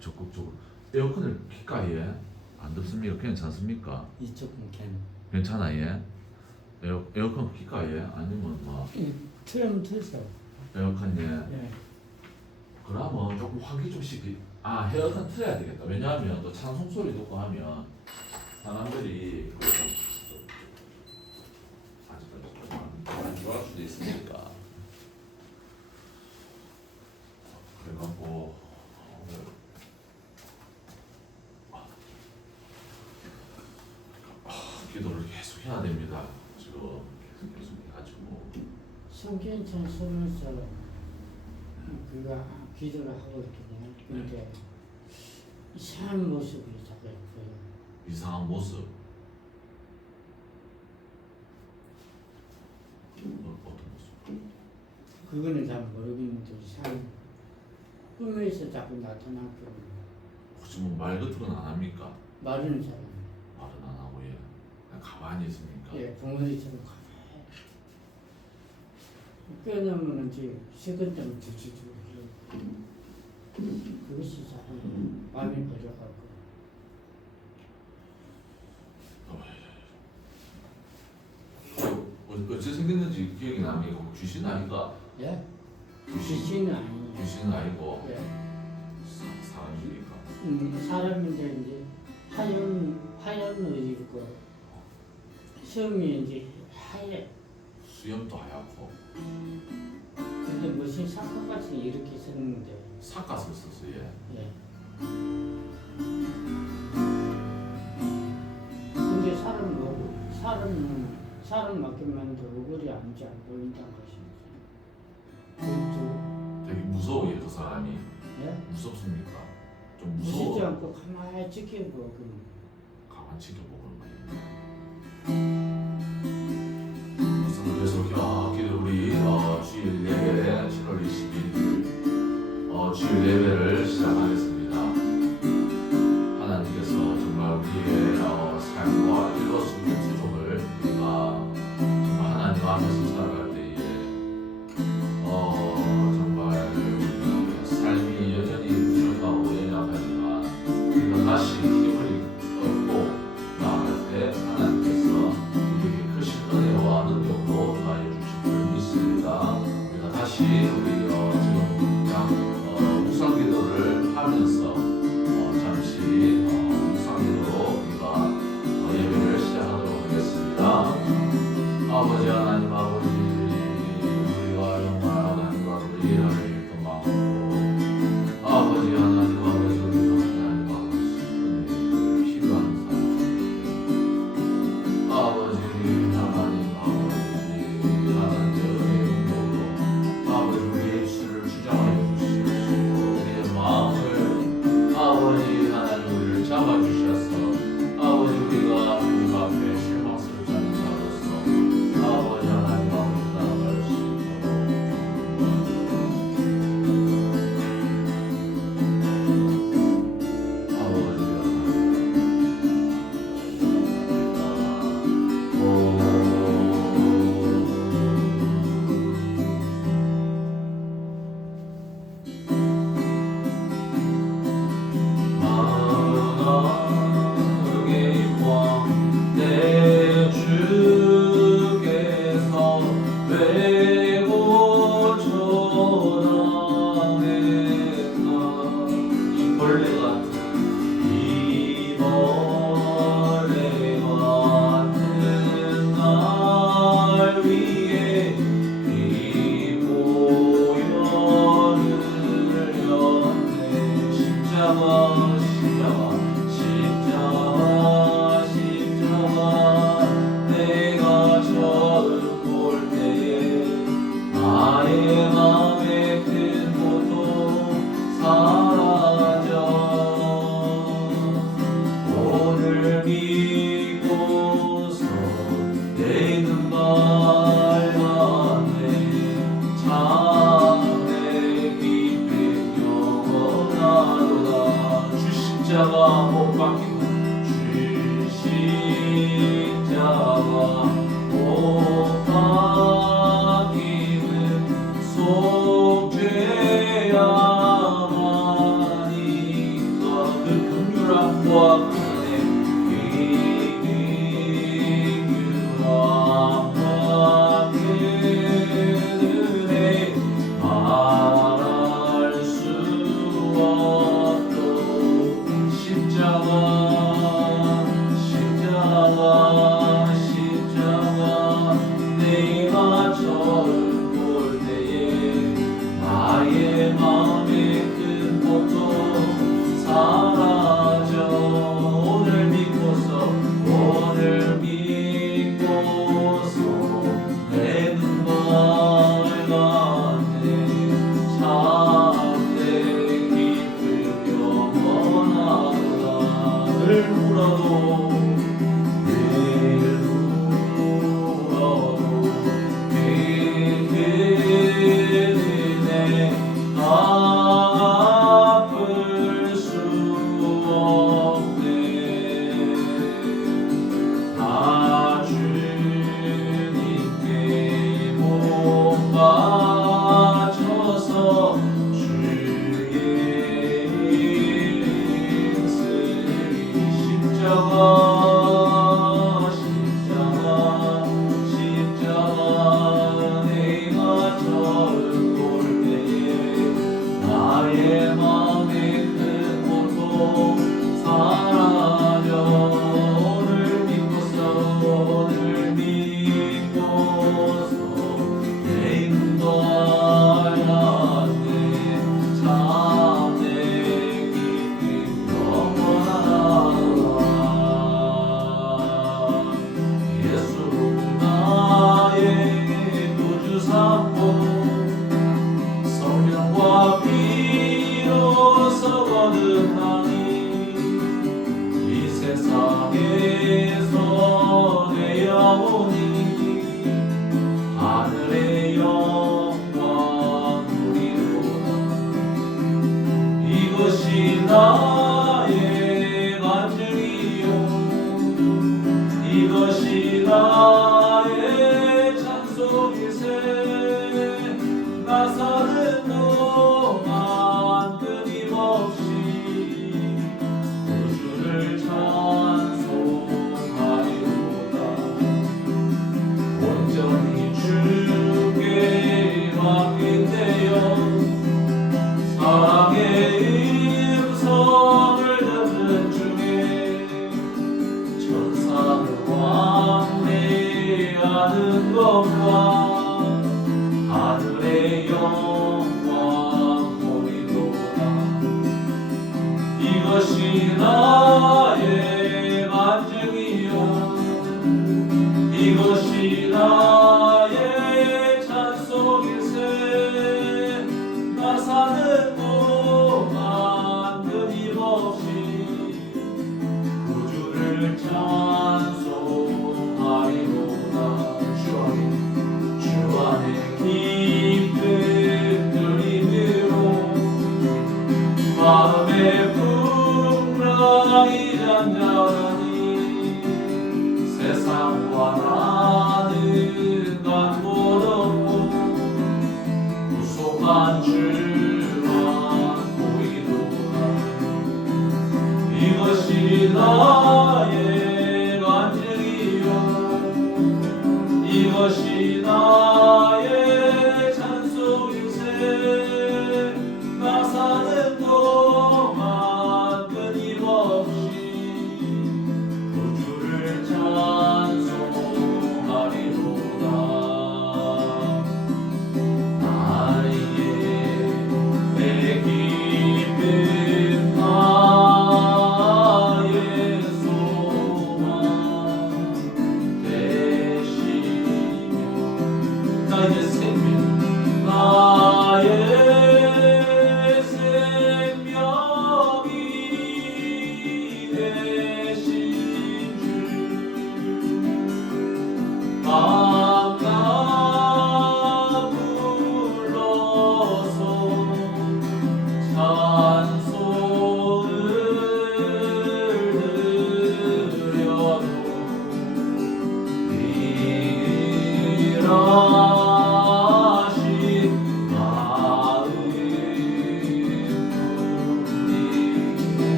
적극적으로 에어컨을 킬까 예? 안 덥습니까? 괜찮습니까? 이쪽은 괜찮아 예? 에어컨 킬까 예? 아니면 뭐 틀면 틀죠. 에어컨 예? 예. 그러면 조금 환기 좀 시키. 아 에어컨 틀어야 되겠다. 왜냐하면 또 찬송 소리 듣고 하면 사람들이 아직까지 안 좋아할 수도 있으니까. 그래갖고 기도를 계속 해야 됩니다. 지금 계속 해가지고 성경처럼 쓰면서 그가 기도를 하고 있거든요. 근데 이상한 모습이 자꾸 보여요. 이상한 모습. 어떤 모습? 그거는 잘 모르겠는데 이상한 꿈에서 자꾸 나타나고 혹시 뭐 말 같은 건 안 합니까? 말은 잘 안 해요. 말은 안 하고 예. 그냥 가만히 있으니까. 예, 덩어리처럼 가만히 끊으면 이제 식은땀 주치고 그것이 자꾸 마음이 버려가고 어째 생겼는지 기억이 납니까? 귀신 아닌가? 예? 귀신은 아니에요. 귀신은 아니고 예. 사람이니까. 사람인데 이제 하얀 옷이고 섬이 이제 하얘. 수염도 하얗고 근데 무슨 사과같이 이렇게 생겼는데. 삿갓을 썼어 예. 예. 근데 사람 맡기만 해도 얼굴이 안지 안 보인다는 것이죠. 되게 무서워요 그 사람이. 예? 무섭습니까? 좀 무시지 무서워. 않고 가만히 지켜보고. 가만 지켜보는 거예요. 그래서 기도 우리 주일 예배 7월 20일 주일 예배를 시작하겠습니다. 하나님께서 정말 우리의 삶과 일러스 민족을 우리가 정말 하나님 앞에서 살아갈 때에 정말 우리의 삶이 여전히 부족하고 연약하지만 우리가 다시 힘을 얻고 나아갈 때 하나님께서 우리에게 크신 은혜와 능력으로 하여 주실 줄 믿습니다. 우리가 다시 우리 지금 그냥 묵상 기도를 하면서 잠시 묵상 기도로 우리가 예배를 시작하도록 하겠습니다. 아버지 하나님 아버지 우리가 정말 하나님과 우리 하나님을 떠나고 아버지 하나님 아버지 우리가 하나님 아버지 은혜를 필요한 사람 아버지 하나님 아버지 하나님의 은혜의 능력으로 아버지 우리의 입술을 주장하여 주시옵시고 우리의 마음을 아버지 하나님 우리를 잡아주셔서 아버지 우리가 주님 앞에 실망스럽지 않은 자로서 아버지 하나님 아버지 나아갈 수 있도록 아버지 내 주께서 외고 조랑했나 이 벌레 같은 날 위에 이 보혈을 였네 십자가 내가 처음 볼 때에 나의 맘의 큰 고통 사라져 오늘 믿고서 내 눈 밝았네 참내 기쁨 영원하도다 주 십자가 못 박히고 주 십자가 못 박히는 속죄야만이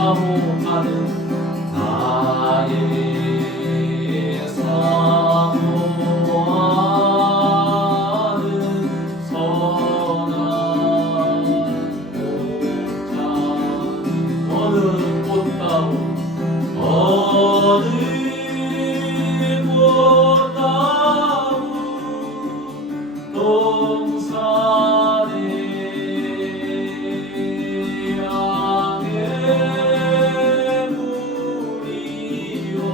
사모하는 나의 사모하는 선한 꽃자 어느 꽃다운 어느 꽃다운 동산에 양의 무리와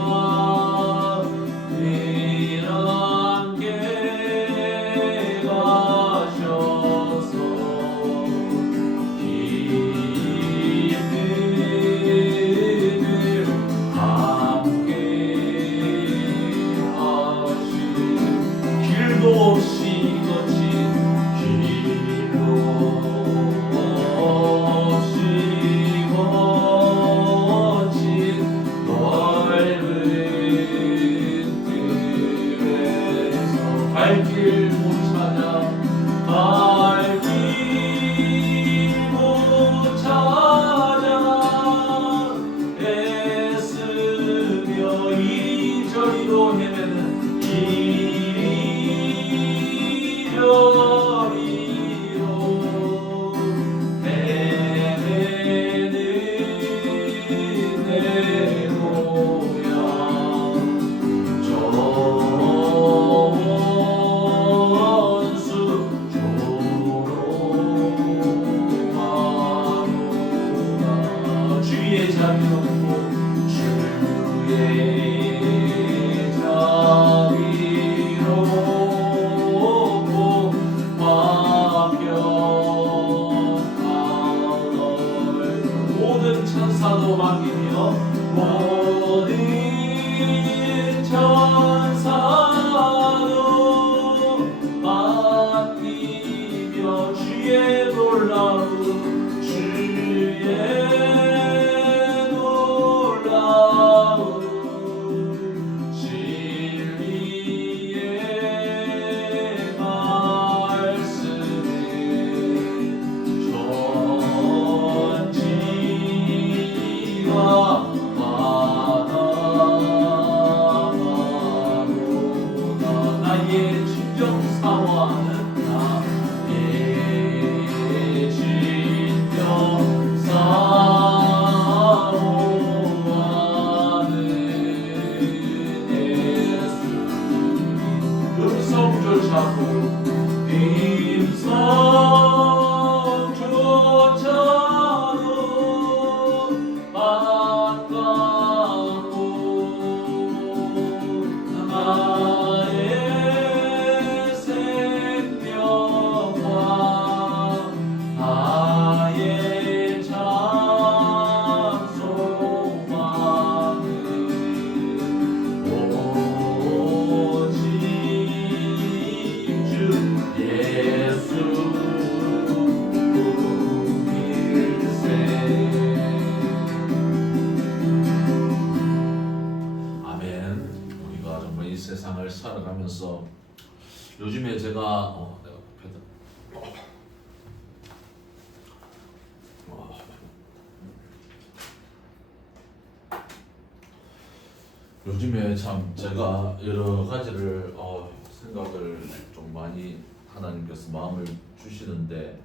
함께 가셔서 기쁨을 함께 하시 길도 없이 거친 길도 없이 거친 넓은 길에서 발길 못 찾아 발길 못 찾아 애쓰며 이리저리로 헤매는 이리저리로 헤매는 내 모양 전수 조롱하노라 주의 자비롭고 주의 자비롭고 완벽한 얼굴 모든 천사도 맡기며 모든 천사도 맡기며 주의 놀라운 주의 놀라운 진리의 말씀을 천지가 바라보다 나의 진정 사모하는 나의 진정 사모하는 예수 음성조차도 반갑고 나의 생명과 나의 찬송만은 오직 주 예수 일세 아멘. 우리가 정말 이 세상을 살아가면서 요즘에 제가 내가 패드 요즘에 참 제가 여러 가지를 생각을 좀 많이 하나님께서 마음을 주시는데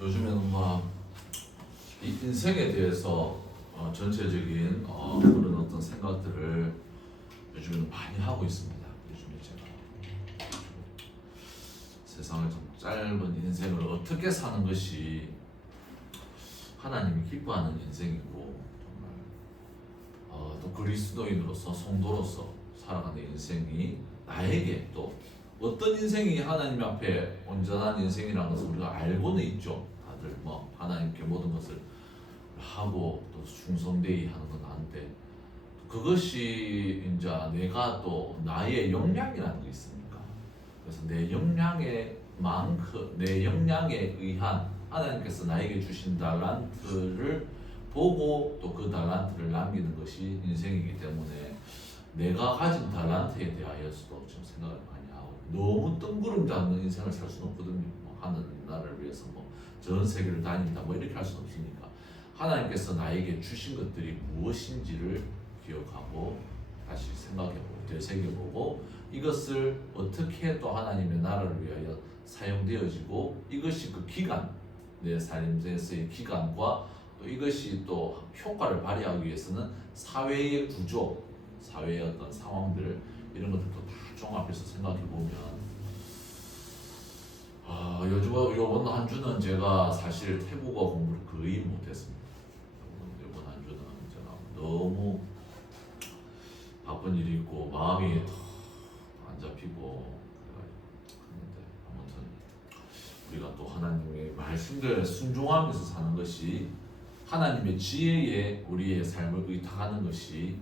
요즘에는 막 이 인생에 대해서 전체적인 그런 어떤 생각들을 요즘에는 많이 하고 있습니다. 요즘에 제가 세상을 좀 짧은 인생을 어떻게 사는 것이 하나님이 기뻐하는 인생이고 정말 또 그리스도인으로서 성도로서 살아가는 인생이 나에게 또 어떤 인생이 하나님 앞에 온전한 인생이라는 것을 우리가 알고는 있죠. 다들 뭐 하나님께 모든 것을 하고 또 충성되이 하는 건 아는데 그것이 이제 내가 또 나의 역량이라는 게 있습니까? 그래서 내 역량에 의한 하나님께서 나에게 주신 달란트를 보고 또 그 달란트를 남기는 것이 인생이기 때문에 내가 가진 달란트에 대하여서도 좀 생각을 많이 하고 너무 뜬구름 잡는 인생을 살 수는 없거든요. 하는 나를 위해서 뭐 전 세계를 다닌다 뭐 이렇게 할 수는 없으니까 하나님께서 나에게 주신 것들이 무엇인지를 기억하고 다시 생각해보고 되새겨보고 이것을 어떻게 또 하나님의 나라를 위하여 사용되어지고 이것이 그 기간 내 삶에서의 기간과 또 이것이 또 효과를 발휘하기 위해서는 사회의 구조, 사회의 어떤 상황들 이런 것들도 다 종합해서 생각해 보면 요번 한 주는 제가 사실 태국어 공부를 거의 못했습니다. 요번 한 주는 제가 너무 바쁜 일이 있고 마음이 안 잡히고 그랬는데 아무튼 우리가 또 하나님의 말씀대로 순종하면서 사는 것이 하나님의 지혜에 우리의 삶을 의탁하는 것이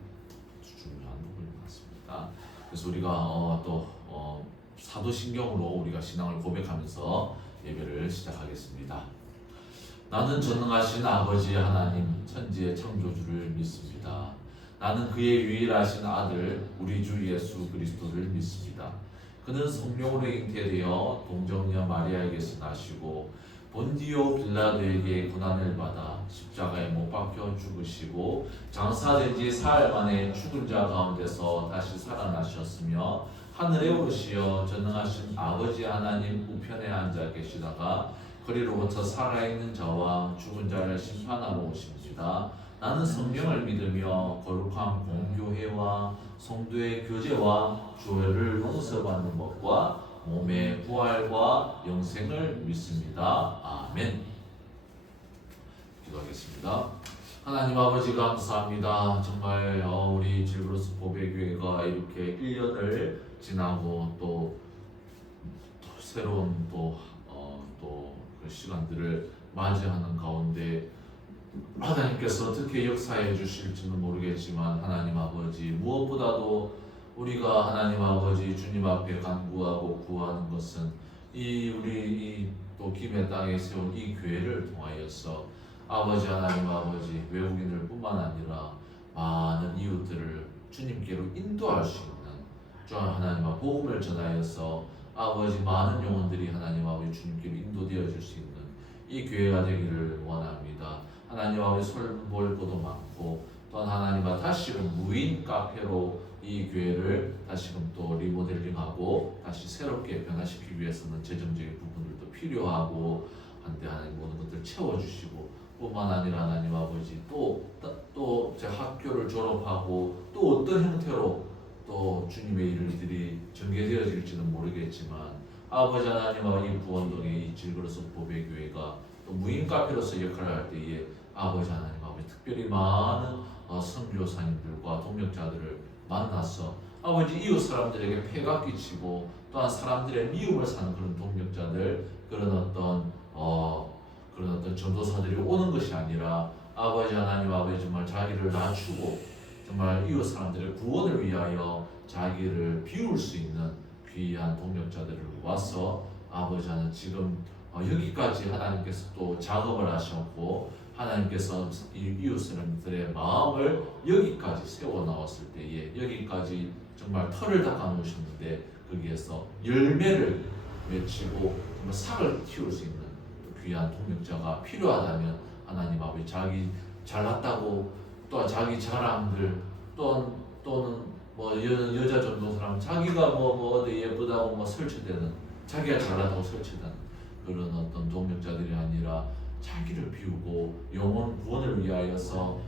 중요한 부분인 것 같습니다. 그래서 우리가 사도신경으로 우리가 신앙을 고백하면서 예배를 시작하겠습니다. 나는 전능하신 아버지 하나님 천지의 창조주를 믿습니다. 나는 그의 유일하신 아들 우리 주 예수 그리스도를 믿습니다. 그는 성령으로 잉태되어 동정녀 마리아에게서 나시고 본디오 빌라도에게 고난을 받아 십자가에 못 박혀 죽으시고 장사된 지 사흘 만에 죽은 자 가운데서 다시 살아나셨으며 하늘에 오르시어 전능하신 아버지 하나님 우편에 앉아 계시다가 거리로부터 살아있는 자와 죽은 자를 심판하러 오십니다. 나는 성령을 믿으며 거룩한 공교회와 성도의 교제와 조회를 용서받는 것과 몸의 부활과 영생을 믿습니다. 아멘. 기도하겠습니다. 하나님 아버지 감사합니다. 정말 우리 질그로스 보배교회가 이렇게 1년을 지나고 또 새로운 그 시간들을 맞이하는 가운데 하나님께서 어떻게 역사해 주실지는 모르겠지만 하나님 아버지 무엇보다도 우리가 하나님 아버지 주님 앞에 간구하고 구하는 것은 우리 또 김해 땅에 세운 이 교회를 통하여서 아버지 하나님 아버지 외국인들 뿐만 아니라 많은 이웃들을 주님께로 인도할 수 있는 주 하나님 앞 복음을 전하여서 아버지 많은 영혼들이 하나님 아버지 주님께로 인도되어질 수 있는 이 교회가 되기를 원합니다. 하나님 아버지 설볼보도 많고 또한 하나님 앞 다시금 무인 카페로 이 교회를 다시금 또 리모델링하고 다시 새롭게 변화시키기 위해서는 재정적인 부분들도 필요하고 한데 하나님 모든 것들 채워주시고 뿐만 아니라 하나님 아버지 또 제 학교를 졸업하고 또 어떤 형태로 또 주님의 일들이 전개되어질지는 모르겠지만 아버지 하나님 아버지 부원동의 이 질그로스 보배교회가 또 무인 카페로서 역할을 할 때에 아버지 하나님 아버지 특별히 많은 선교사님들과 동역자들을 만나서 아버지 이웃 사람들에게 폐가 끼치고 또한 사람들의 미움을 사는 그런 동역자들 그런 어떤 전도사들이 오는 것이 아니라 아버지 하나님 아버지 정말 자기를 낮추고 정말 이웃 사람들의 구원을 위하여 자기를 비울 수 있는 귀한 동역자들을 와서 아버지 하나님 지금 여기까지 하나님께서 또 작업을 하셨고 하나님께서 이웃 사람들의 마음을 여기까지 세워 나왔을 때에 여기까지 정말 털을 닦아 놓으셨는데 거기에서 열매를 맺히고 정말 삭을 틔울 수 있는 귀한 동역자가 필요하다면 하나님 아버지 자기 잘났다고 또한 자기 자랑들 또는 뭐 여자 전도사람 자기가 뭐 어디 예쁘다고 뭐 설치되는 자기가 잘났다고 설치되는 그런 어떤 동역자들이 아니라 자기를 비우고 영혼을 위하여서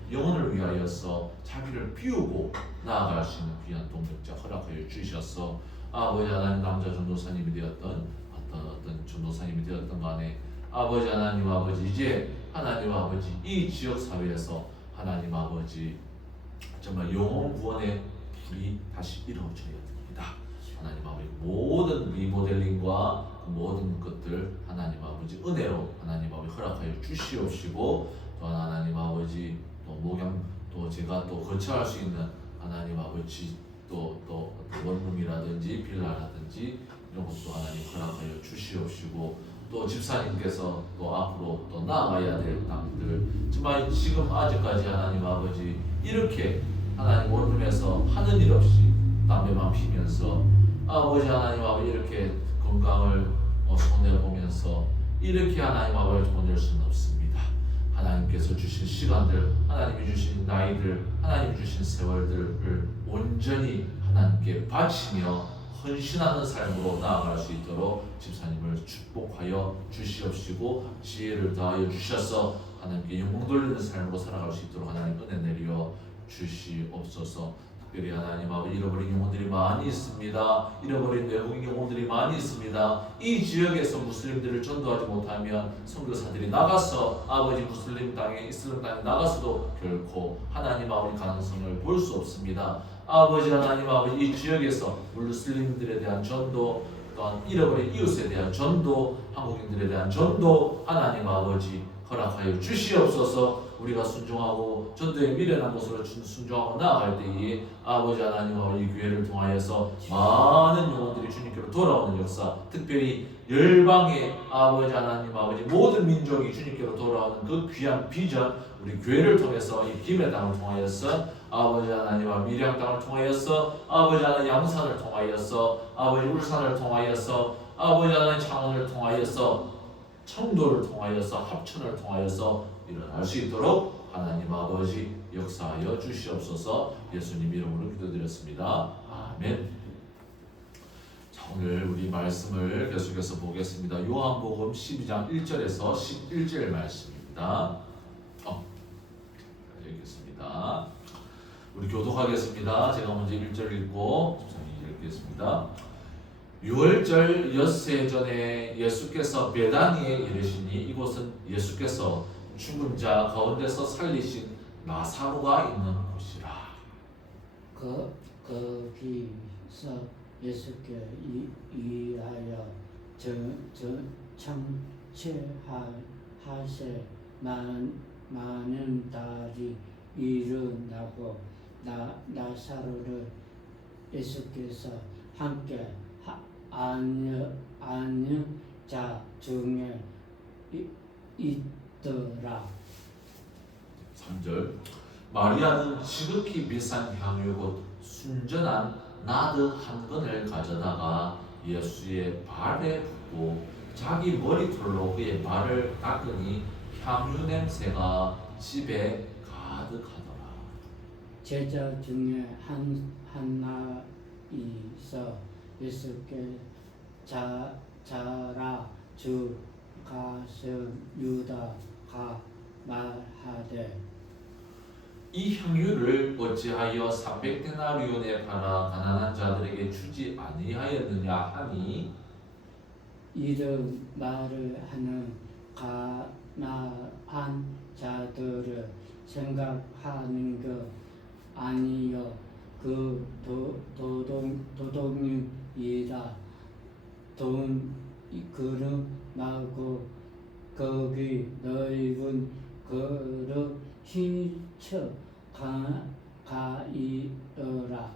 자기를 비우고 나아갈 수 있는 귀한 동역자 허락하여 주셔서 아버지 하나님 남자 전도사님이 되었던 어떤 전도사님이 되었던 간에 아버지 하나님 아버지 이제 하나님 아버지 이 지역 사회에서 하나님 아버지 정말 영혼 구원의 불이 다시 일어져야 됩니다. 하나님 아버지 모든 리모델링과 모든 것들 하나님 아버지 은혜로 하나님 아버지 허락하여 주시옵시고 또한 하나님 아버지 또 목양 또 제가 또 거처할 수 있는 하나님 아버지 또 원룸이라든지 빌라라든지 이런 것도 하나님 허락하여 주시옵시고 또 집사님께서 또 앞으로 또 나아가야 될 땅들 정말 지금 아직까지 하나님 아버지 이렇게 하나님 원룸에서 하는 일 없이 담배만 피면서 아버지 하나님 아버지 이렇게 건강을 손해보면서 이렇게 하나님 아버지 보낼 수는 없습니다. 하나님께서 주신 시간들, 하나님이 주신 나이들, 하나님이 주신 세월들을 온전히 하나님께 바치며 헌신하는 삶으로 나아갈 수 있도록 집사님을 축복하여 주시옵시고 지혜를 더하여 주셔서 하나님께 영광 돌리는 삶으로 살아갈 수 있도록 하나님 은혜 내려 주시옵소서. 특별히 하나님 아버지 잃어버린 영혼들이 많이 있습니다. 잃어버린 외국인 영혼들이 많이 있습니다. 이 지역에서 무슬림들을 전도하지 못하면 선교사들이 나가서 아버지 무슬림 땅에 이슬람 땅에 나가서도 결코 하나님 아버지 가능성을 볼 수 없습니다. 아버지 하나님 아버지 이 지역에서 무슬림들에 대한 전도 또한 잃어버린 이웃에 대한 전도 한국인들에 대한 전도 하나님 아버지 허락하여 주시옵소서. 우리가 순종하고 전도에 미련한 것으로 순종하고 나아갈 때에 아버지 하나님 아버지 교회를 통하여서 많은 영혼들이 주님께로 돌아오는 역사, 특별히 열방의 아버지 하나님 아버지 모든 민족이 주님께로 돌아오는 그 귀한 비전, 우리 교회를 통해서 이 김해 땅을 통하여서 아버지 하나님 아버지 밀양 땅을 통하여서 아버지 하나님 양산을 통하여서 아버지 울산을 통하여서 아버지 하나님 창원을 통하여서 청도를 통하여서 합천을 통하여서 일어날 수 있도록 하나님 아버지 역사하여 주시옵소서. 예수님 이름으로 기도드렸습니다. 아멘. 자, 오늘 우리 말씀을 계속해서 보겠습니다. 요한복음 12장 1절에서 11절 말씀입니다. 읽겠습니다. 우리 교독하겠습니다. 제가 먼저 1절 읽고 2절 읽겠습니다. 6월절 엿새 전에 예수께서 베다니에 이르시니 이곳은 예수께서 죽은 자 가운데서 살리신 나사로가 있는 곳이라. 거기서 예수께 이하여 참체하세 많은 달이 일어나고 나사로를 예수께서 함께 아는 자 중에 있더라. 3절 마리아는 지극히 비싼 향유 곧 순전한 나드 한 근을 가져다가 예수의 발에 붓고 자기 머리털로 그의 발을 닦으니 향유 냄새가 집에 가득하더라. 제자 중에 하나 있어 예수께 자라 주 가슴 유다가 말하되 이 향유를 어찌하여 300데나리온에 팔아 가난한 자들에게 주지 아니하였느냐 하니 이런 말을 하는 가난한 자들을 생각하는 것 아니요 그 도둑이라 돈 그릇하고 거기 넓은 그릇 휘쳐 가이어라.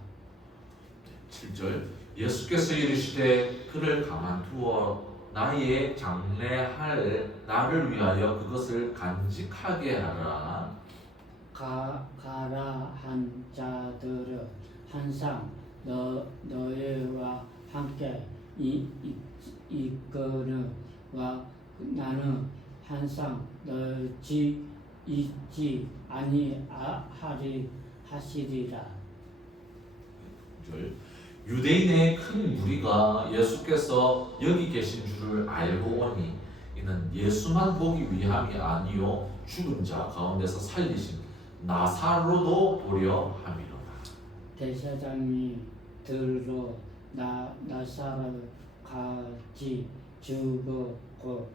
7절 예수께서 이르시되 그를 가만두어 나의 장래할 나를 위하여 그것을 간직하게 하라. 가라 한 자들은 항상 너희와 함께 있거니와 나는 항상 너희 있지 아니하시리라. 유대인의 큰 무리가 예수께서 여기 계신 줄을 알고 오니 이는 예수만 보기 위함이 아니요 죽은 자 가운데서 살리신 나사로도 보려 함이로라. 대제사장이 들어 나사로 같이 죽었고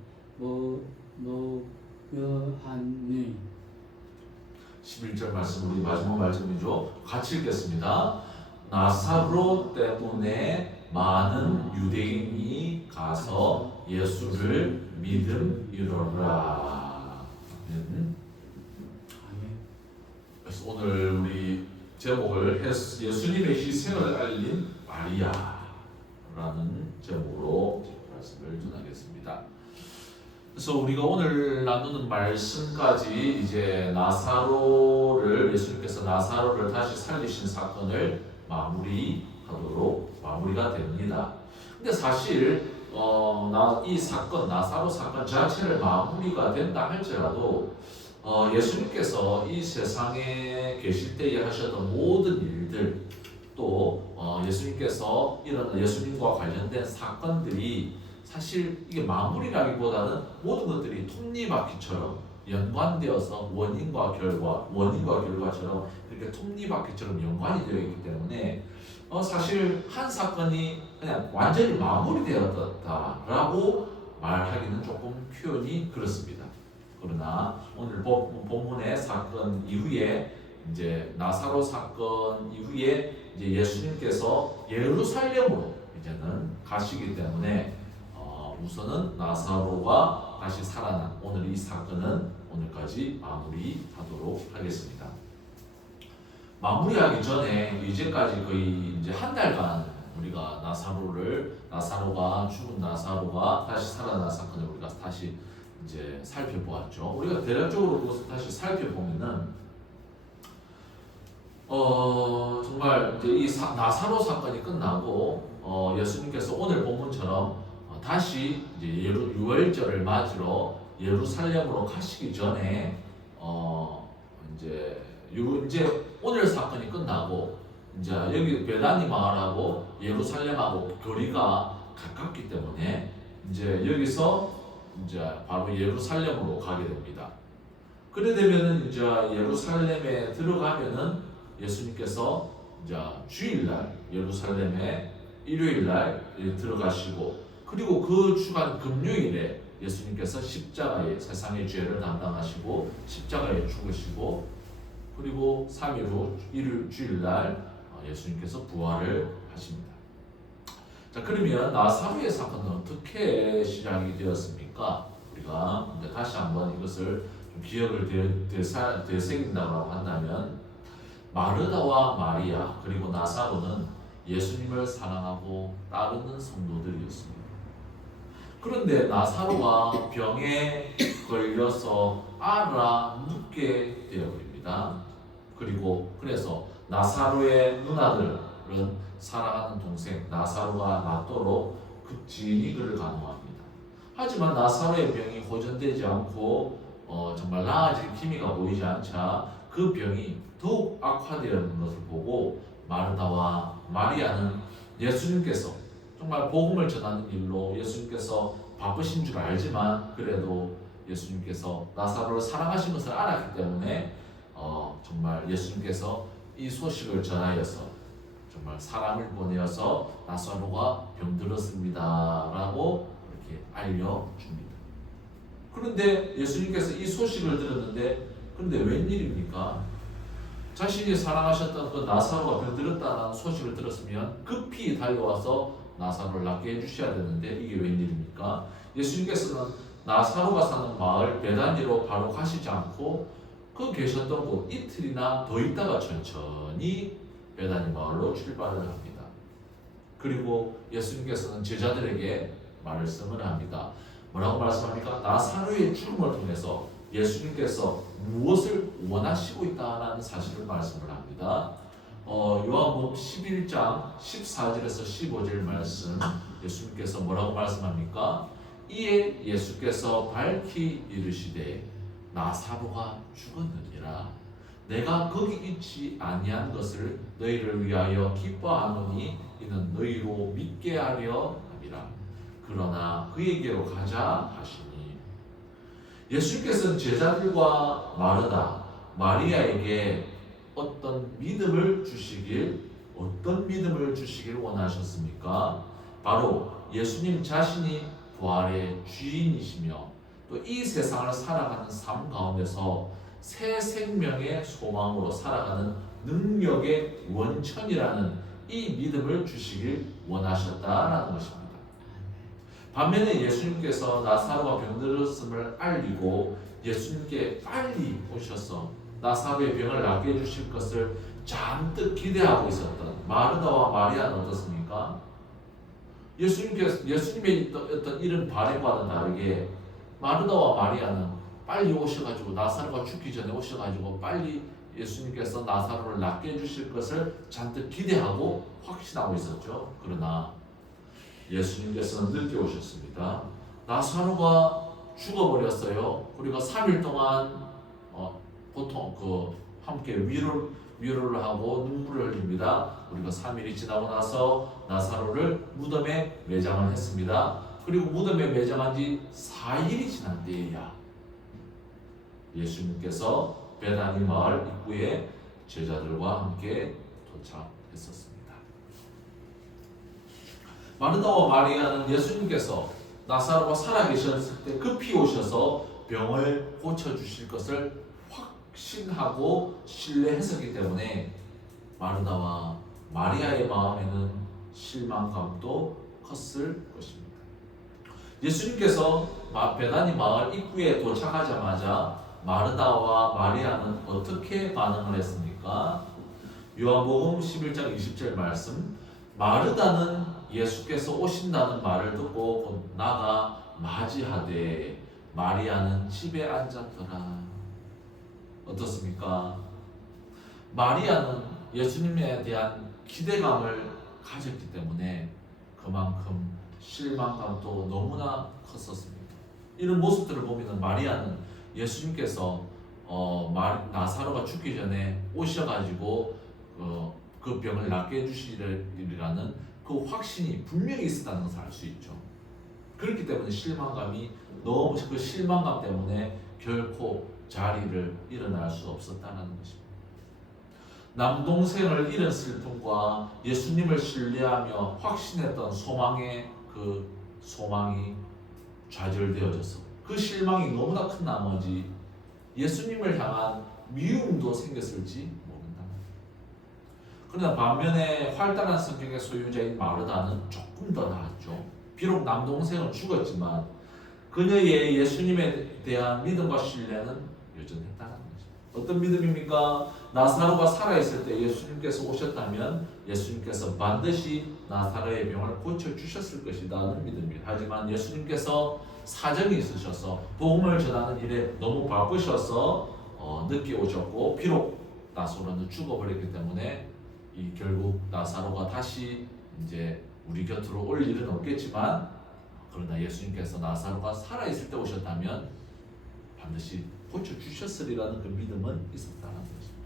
모욕하니 11절 말씀 우리 마지막 말씀이죠. 같이 읽겠습니다. 나사로 때문에 많은 유대인이 가서 예수를 믿음이로라. 그래서 오늘 우리 제목을 예수님의 희생을 알린 마리아라는 제목으로 말씀을 전하겠습니다. 그래서 우리가 오늘 나누는 말씀까지 이제 나사로를 예수님께서 나사로를 다시 살리신 사건을 마무리가 됩니다. 근데 사실 이 사건 나사로 사건 자체를 마무리가 된다 할지라도 예수님께서 이 세상에 계실 때에 하셨던 모든 일들 또 예수님께서 이런 예수님과 관련된 사건들이 사실 이게 마무리라기보다는 모든 것들이 톱니바퀴처럼 연관되어서 원인과 결과처럼 이렇게 톱니바퀴처럼 연관이 되어 있기 때문에 사실 한 사건이 그냥 완전히 마무리되었다라고 말하기는 조금 표현이 그렇습니다. 그러나 오늘 본문의 사건 이후에 이제 나사로 사건 이후에 이제 예수님께서 예루살렘으로 이제는 가시기 때문에 우선은 나사로가 다시 살아난 오늘 이 사건은 오늘까지 마무리하도록 하겠습니다. 마무리하기 전에 이제까지 거의 이제 한 달간 우리가 나사로가 죽은 나사로가 다시 살아난 사건을 우리가 다시 이제 살펴보았죠. 우리가 대략적으로 그것을 다시 살펴보면은 정말 이제 이 나사로 사건이 끝나고 예수님께서 오늘 본문처럼 다시 이제 유월절을 맞으러 예루살렘으로 가시기 전에 이제 오늘 사건이 끝나고 이제 여기 베다니 마을하고 예루살렘하고 거리가 가깝기 때문에 이제 여기서 이제 바로 예루살렘으로 가게 됩니다. 그래 되면은 이제 예루살렘에 들어가면은 예수님께서 이제 주일날 예루살렘에 일요일날 들어가시고 그리고 그 주간 금요일에 예수님께서 십자가에 세상의 죄를 담당하시고 십자가에 죽으시고 그리고 3일 후 주일날 예수님께서 부활을 하십니다. 자 그러면 나사로의 사건은 어떻게 시작이 되었습니까? 우리가 다시 한번 이것을 좀 기억을 되새긴다고 한다면 마르다와 마리아 그리고 나사로는 예수님을 사랑하고 따르는 성도들이었습니다. 그런데 나사로가 병에 걸려서 알아 눕게 되어버립니다. 그리고 그래서 나사로의 누나들은 사랑하는 동생 나사로가 낫도록 그 지인이 그를 간호합니다. 하지만 나사로의 병이 호전되지 않고 정말 나아질 기미가 보이지 않자 그 병이 더욱 악화되는 것을 보고 마르다와 마리아는 예수님께서 정말 복음을 전하는 일로 예수님께서 바쁘신 줄 알지만 그래도 예수님께서 나사로를 사랑하신 것을 알았기 때문에 정말 예수님께서 이 소식을 전하여서 정말 사람을 보내어서 나사로가 병들었습니다라고 이렇게 알려줍니다. 그런데 예수님께서 이 소식을 들었는데 그런데 웬일입니까? 자신이 사랑하셨던 그 나사로가 병들었다는 소식을 들었으면 급히 달려와서 나사로를 낫게 해주셔야 되는데 이게 웬일입니까? 예수님께서는 나사로가 사는 마을 베다니로 바로 가시지 않고 그 계셨던 곳 이틀이나 더 있다가 천천히 베다니 마을로 출발을 합니다. 그리고 예수님께서는 제자들에게 말씀을 합니다. 뭐라고 말씀합니까? 나사로의 죽음을 통해서 예수님께서 무엇을 원하시고 있다라는 사실을 말씀을 합니다. 요한복음 11장 14절에서 15절 말씀 예수님께서 뭐라고 말씀합니까? 이에 예수께서 밝히 이르시되 나사로가 죽었느니라. 내가 거기 있지 아니한 것을 너희를 위하여 기뻐하노니 이는 너희로 믿게 하려 함이라. 그러나 그에게로 가자 하시니 예수님께서는 제자들과 마르다, 마리아에게 어떤 믿음을 주시길 원하셨습니까? 바로 예수님 자신이 부활의 주인이시며 또 이 세상을 살아가는 삶 가운데서 새 생명의 소망으로 살아가는 능력의 원천이라는 이 믿음을 주시길 원하셨다라는 것입니다. 반면에 예수님께서 나사로가 병들었음을 알리고 예수님께 빨리 오셔서 나사로의 병을 낫게 해주실 것을 잔뜩 기대하고 있었던 마르다와 마리아는 어떻습니까? 예수님의 어떤 이런 바램과는 다르게 마르다와 마리아는 빨리 오셔가지고 나사로가 죽기 전에 오셔가지고 빨리 예수님께서 나사로를 낫게 해주실 것을 잔뜩 기대하고 확신하고 있었죠. 그러나 예수님께서는 늦게 오셨습니다. 나사로가 죽어버렸어요. 그리고 3일 동안 보통 함께 위로를 하고 눈물을 흘립니다. 그리고 3일이 지나고 나서 나사로를 무덤에 매장을 했습니다. 그리고 무덤에 매장한 지 4일이 지난 때에야 예수님께서 베다니 마을 입구에 제자들과 함께 도착했었습니다. 마르다와 마리아는 예수님께서 나사로가 살아계셨을 때 급히 오셔서 병을 고쳐주실 것을 확신하고 신뢰했었기 때문에 마르다와 마리아의 마음에는 실망감도 컸을 것입니다. 예수님께서 베다니 마을 입구에 도착하자마자 마르다와 마리아는 어떻게 반응을 했습니까? 요한복음 11장 20절 말씀, 마르다는 예수께서 오신다는 말을 듣고 곧 나가 맞이하되 마리아는 집에 앉았더라. 어떻습니까? 마리아는 예수님에 대한 기대감을 가졌기 때문에 그만큼 실망감도 너무나 컸었습니다. 이런 모습들을 보면 마리아는 예수님께서 나사로가 죽기 전에 오셔가지고 그 병을 낫게 해주시리라는 그 확신이 분명히 있었다는 것을 알 수 있죠. 그렇기 때문에 실망감이 너무 그 실망감 때문에 결코 자리를 일어날 수 없었다는 것입니다. 남동생을 잃은 슬픔과 예수님을 신뢰하며 확신했던 소망의 그 소망이 좌절되어져서 그 실망이 너무나 큰 나머지 예수님을 향한 미움도 생겼을지 모른다. 그러나 반면에 활달한 성격의 소유자인 마르다는 조금 더 나았죠. 비록 남동생은 죽었지만 그녀의 예수님에 대한 믿음과 신뢰는 여전했다는 거죠. 어떤 믿음입니까? 나사로가 살아있을 때 예수님께서 오셨다면 예수님께서 반드시 나사로의 병을 고쳐주셨을 것이라는 믿음입니다. 하지만 예수님께서 사정이 있으셔서 복음을 전하는 일에 너무 바쁘셔서 늦게 오셨고 비록 나사로는 죽어버렸기 때문에 결국 나사로가 다시 이제 우리 곁으로 올 일은 없겠지만 그러나 예수님께서 나사로가 살아있을 때 오셨다면 반드시 고쳐주셨으리라는 그 믿음은 있었다는 것입니다.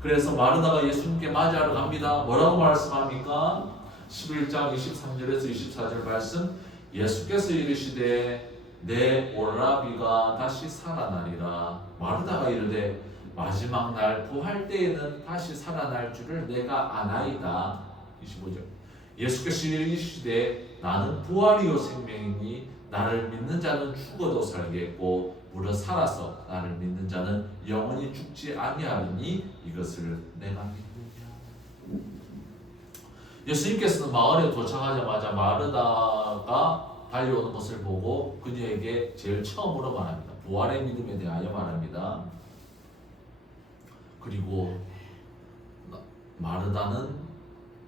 그래서 마르다가 예수님께 맞이하러 갑니다. 뭐라고 말씀합니까? 11장 23절에서 24절 말씀, 예수께서 이르시되 내 오라비가 다시 살아나리라. 마르다가 이르되 마지막 날 부활 때에는 다시 살아날 줄을 내가 아나이다. 25절, 예수께서 이르시되 나는 부활이요 생명이니 나를 믿는 자는 죽어도 살겠고 무릇 살아서 나를 믿는 자는 영원히 죽지 아니하리니 이것을 내가 믿느냐. 예수님께서는 마을에 도착하자마자 마르다가 달려오는 것을 보고 그녀에게 제일 처음으로 말합니다. 부활의 믿음에 대하여 말합니다. 그리고 마르다는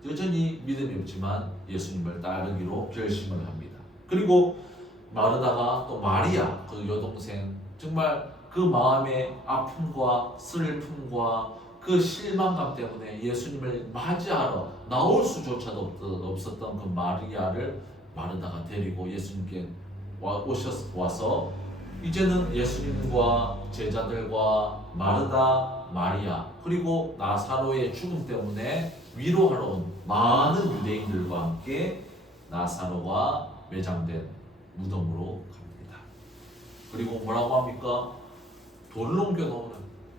여전히 믿음이 없지만 예수님을 따르기로 결심을 합니다. 그리고 마르다가 또 마리아 그 여동생, 정말 그 마음의 아픔과 슬픔과 그 실망감 때문에 예수님을 맞이하러 나올 수조차도 없었던 그 마리아를 마르다가 데리고 예수님께 와서 이제는 예수님과 제자들과 마르다, 마리아 그리고 나사로의 죽음 때문에 위로하러 온 많은 유대인들과 함께 나사로가 매장된 무덤으로 갑니다. 그리고 뭐라고 합니까? 돌을 옮겨 놓으라.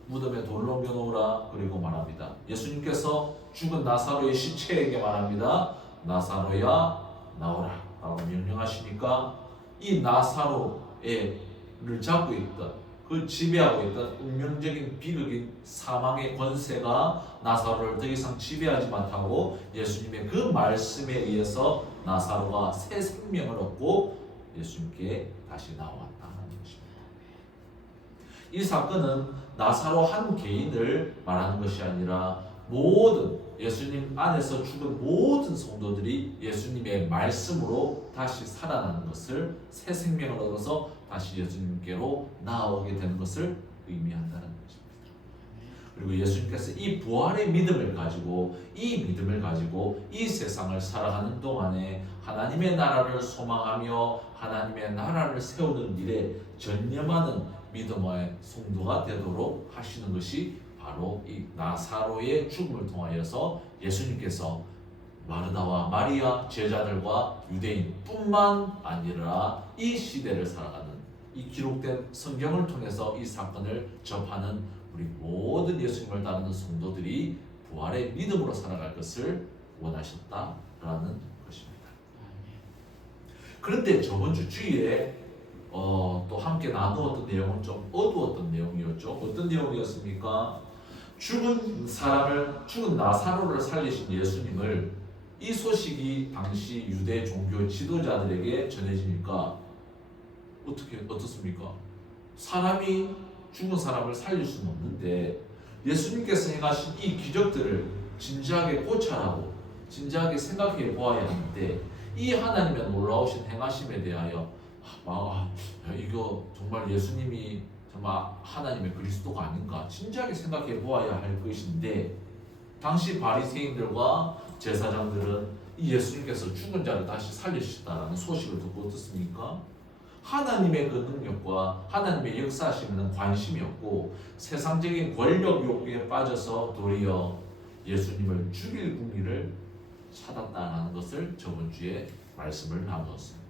무덤에 돌을 옮겨 놓으라. 그리고 말합니다. 예수님께서 죽은 나사로의 시체에게 말합니다. 나사로야 나오라 라고 명령하시니까 이 나사로를 잡고 있던 그 지배하고 있던 운명적인 비극인 사망의 권세가 나사로를 더 이상 지배하지 못하고 예수님의 그 말씀에 의해서 나사로가 새 생명을 얻고 예수님께 다시 나왔다는 것입니다. 이 사건은 나사로 한 개인을 말하는 것이 아니라 모든 예수님 안에서 죽은 모든 성도들이 예수님의 말씀으로 다시 살아나는 것을, 새 생명을 얻어서 다시 예수님께로 나아오게 되는 것을 의미한다는 것입니다. 그리고 예수님께서 이 부활의 믿음을 가지고 이 세상을 살아가는 동안에 하나님의 나라를 소망하며 하나님의 나라를 세우는 일에 전념하는 믿음의 성도가 되도록 하시는 것이 바로 이 나사로의 죽음을 통하여서 예수님께서 마르다와 마리아 제자들과 유대인뿐만 아니라 이 시대를 살아가는 이 기록된 성경을 통해서 이 사건을 접하는 우리 모든 예수님을 따르는 성도들이 부활의 믿음으로 살아갈 것을 원하셨다라는 것입니다. 그런데 저번 주 주일에 또 함께 나누었던 내용은 좀 어두웠던 내용이었죠. 어떤 내용이었습니까? 죽은 나사로를 살리신 예수님을 이 소식이 당시 유대 종교 지도자들에게 전해지니까 어떻습니까? 죽은 사람을 살릴 수는 없는데 예수님께서 행하신 이 기적들을 진지하게 고찰하고 진지하게 생각해 보아야 하는데 이 하나님의 놀라우신 행하심에 대하여 이거 정말 예수님이 정말 하나님의 그리스도가 아닌가 진지하게 생각해 보아야 할 것인데 당시 바리새인들과 제사장들은 이 예수님께서 죽은 자를 다시 살리시다라는 소식을 듣고 어떻습니까? 하나님의 그 능력과 하나님의 역사하심에는 관심이 없고 세상적인 권력 욕구에 빠져서 도리어 예수님을 죽일 궁리를 찾았다는 것을 저번 주에 말씀을 나누었습니다.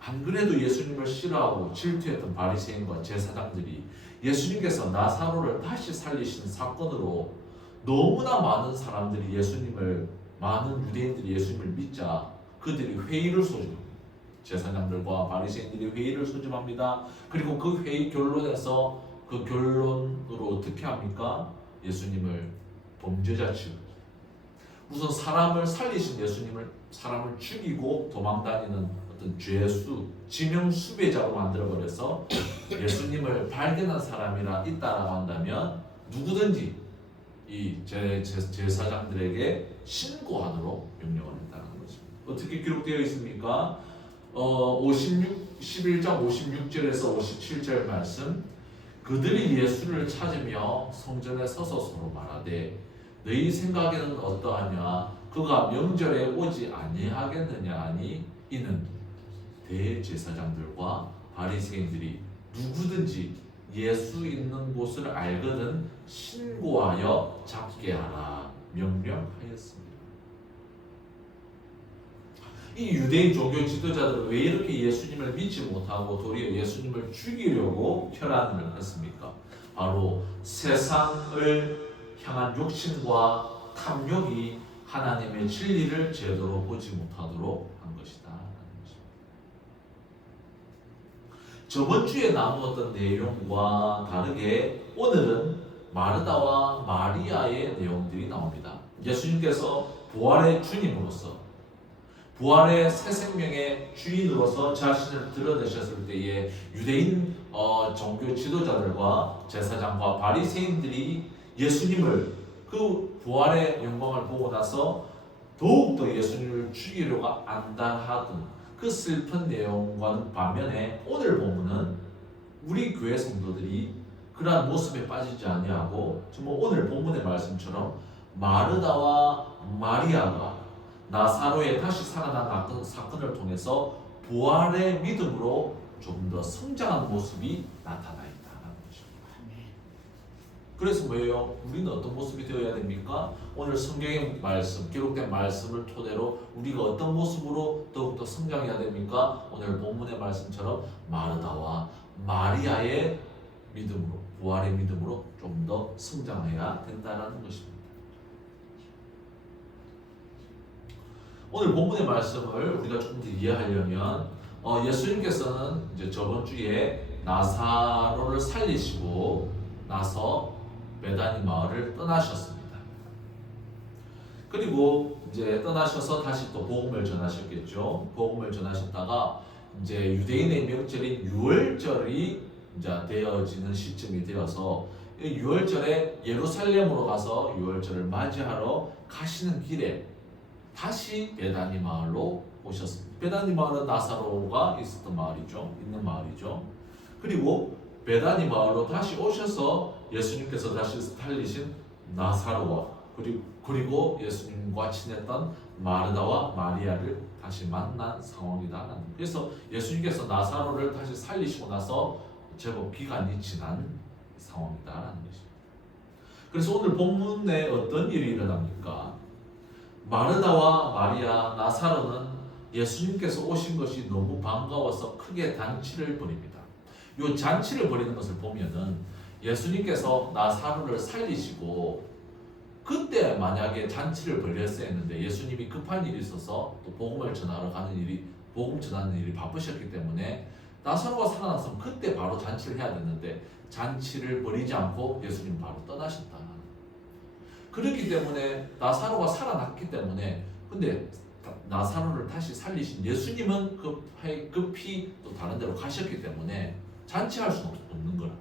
안 그래도 예수님을 싫어하고 질투했던 바리새인과 제사장들이 예수님께서 나사로를 다시 살리신 사건으로 너무나 많은 많은 유대인들이 예수님을 믿자 그들이 회의를 소집합니다. 제사장들과 바리새인들이 회의를 소집합니다. 그리고 그 회의 결론에서 그 결론으로 어떻게 합니까? 예수님을 범죄자 취급. 우선 사람을 살리신 사람을 죽이고 도망다니는 어떤 죄수, 지명 수배자로 만들어버려서 예수님을 발견한 사람이라 있다라고 한다면 누구든지 이 제사장들에게 신고하도록 명령을 했다는 것입니다. 어떻게 기록되어 있습니까? 11장 56절에서 57절 말씀 그들이 예수를 찾으며 성전에 서서 서로 말하되 너희 생각에는 어떠하냐 그가 명절에 오지 아니하겠느냐 하니 이는 대제사장들과 바리새인들이 누구든지 예수 있는 곳을 알거든 신고하여 잡게 하라 명령하였습니다. 이 유대인 종교 지도자들은 왜 이렇게 예수님을 믿지 못하고 도리어 예수님을 죽이려고 혈안을 했습니까? 바로 세상을 향한 욕심과 탐욕이 하나님의 진리를 제대로 보지 못하도록 한 것이다. 저번 주에 나누었던 내용과 다르게 오늘은 마르다와 마리아의 내용들이 나옵니다. 예수님께서 부활의 주님으로서 부활의 새 생명의 주인으로서 자신을 드러내셨을 때에 유대인 종교 지도자들과 제사장과 바리새인들이 예수님을 그 부활의 영광을 보고 나서 더욱더 예수님을 죽이려고 안달하던 그 슬픈 내용과는 반면에 오늘 본문은 우리 교회 성도들이 그러한 모습에 빠지지 아니하고 정말 오늘 본문의 말씀처럼 마르다와 마리아가 나사로의 다시 살아난 사건을 통해서 부활의 믿음으로 조금 더 성장한 모습이 나타나 있다는 것입니다. 그래서 뭐예요? 우리는 어떤 모습이 되어야 됩니까? 오늘 성경의 말씀, 기록된 말씀을 토대로 우리가 어떤 모습으로 더욱더 성장해야 됩니까? 오늘 본문의 말씀처럼 마르다와 마리아의 믿음으로, 부활의 믿음으로 좀 더 성장해야 된다는 것입니다. 오늘 본문의 말씀을 우리가 조금 더 이해하려면 예수님께서는 이제 저번 주에 나사로를 살리시고 나서 베다니 마을을 떠나셨습니다. 그리고 이제 떠나셔서 다시 또 복음을 전하셨겠죠. 복음을 전하셨다가 이제 유대인의 명절인 유월절이 이제 되어지는 시점이 되어서 유월절에 예루살렘으로 가서 유월절을 맞이하러 가시는 길에 다시 베다니 마을로 오셨습니다. 베다니 마을은 나사로가 있는 마을이죠. 그리고 베다니 마을로 다시 오셔서 예수님께서 다시 살리신 나사로와 그리고 예수님과 친했던 마르다와 마리아를 다시 만난 상황이다. 그래서 예수님께서 나사로를 다시 살리시고 나서 제법 기간이 지난 상황이다라는 것입니다. 그래서 오늘 본문에 어떤 일이 일어납니까? 마르다와 마리아, 나사로는 예수님께서 오신 것이 너무 반가워서 크게 잔치를 벌입니다. 이 잔치를 벌이는 것을 보면은 예수님께서 나사로를 살리시고 그때 만약에 잔치를 벌였어야 했는데 예수님이 급한 일이 있어서 또 복음 전하는 일이 바쁘셨기 때문에 나사로가 살아났으면 그때 바로 잔치를 해야 됐는데 잔치를 벌이지 않고 예수님 바로 떠나셨다. 그렇기 때문에 나사로가 살아났기 때문에 근데 나사로를 다시 살리신 예수님은 급히 또 다른 데로 가셨기 때문에 잔치할 수는 없는 거라.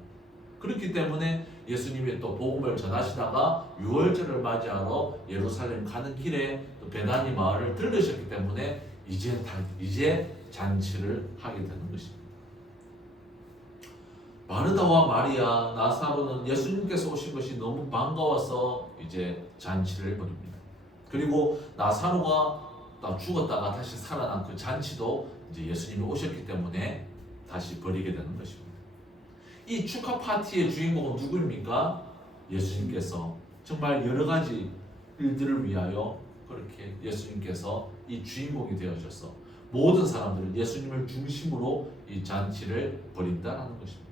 그렇기 때문에 예수님이 또 복음을 전하시다가 유월절을 맞이하러 예루살렘 가는 길에 또 베다니 마을을 들르셨기 때문에 이제 잔치를 하게 되는 것입니다. 마르다와 마리아, 나사로는 예수님께서 오신 것이 너무 반가워서 이제 잔치를 벌입니다. 그리고 나사로가 죽었다가 다시 살아난 그 잔치도 이제 예수님이 오셨기 때문에 다시 벌이게 되는 것입니다. 이 축하 파티의 주인공은 누구입니까? 예수님께서 정말 여러 가지 일들을 위하여 그렇게 예수님께서 이 주인공이 되어져서 모든 사람들은 예수님을 중심으로 이 잔치를 벌인다는 것입니다.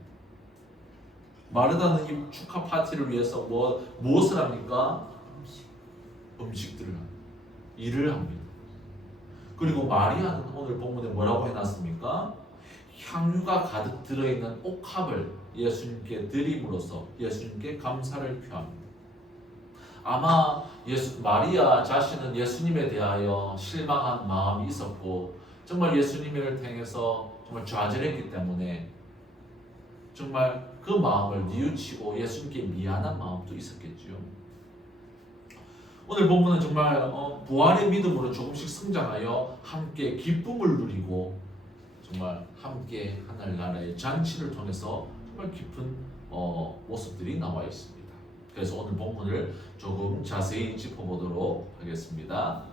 마르다는 이 축하 파티를 위해서 무엇을 합니까? 음식들을 합니다. 일을 합니다. 그리고 마리아는 오늘 본문에 뭐라고 해놨습니까? 향유가 가득 들어있는 옥합을 예수님께 드림으로써 예수님께 감사를 표합니다. 아마 마리아 자신은 예수님에 대하여 실망한 마음이 있었고 정말 예수님을 통해서 정말 좌절했기 때문에 정말 그 마음을 뉘우치고 예수님께 미안한 마음도 있었겠지요. 오늘 본문은 정말 부활의 믿음으로 조금씩 성장하여 함께 기쁨을 누리고 정말 함께 하늘나라의 잔치를 통해서 정말 깊은 모습들이 나와 있습니다. 그래서 오늘 본문을 조금 자세히 짚어보도록 하겠습니다.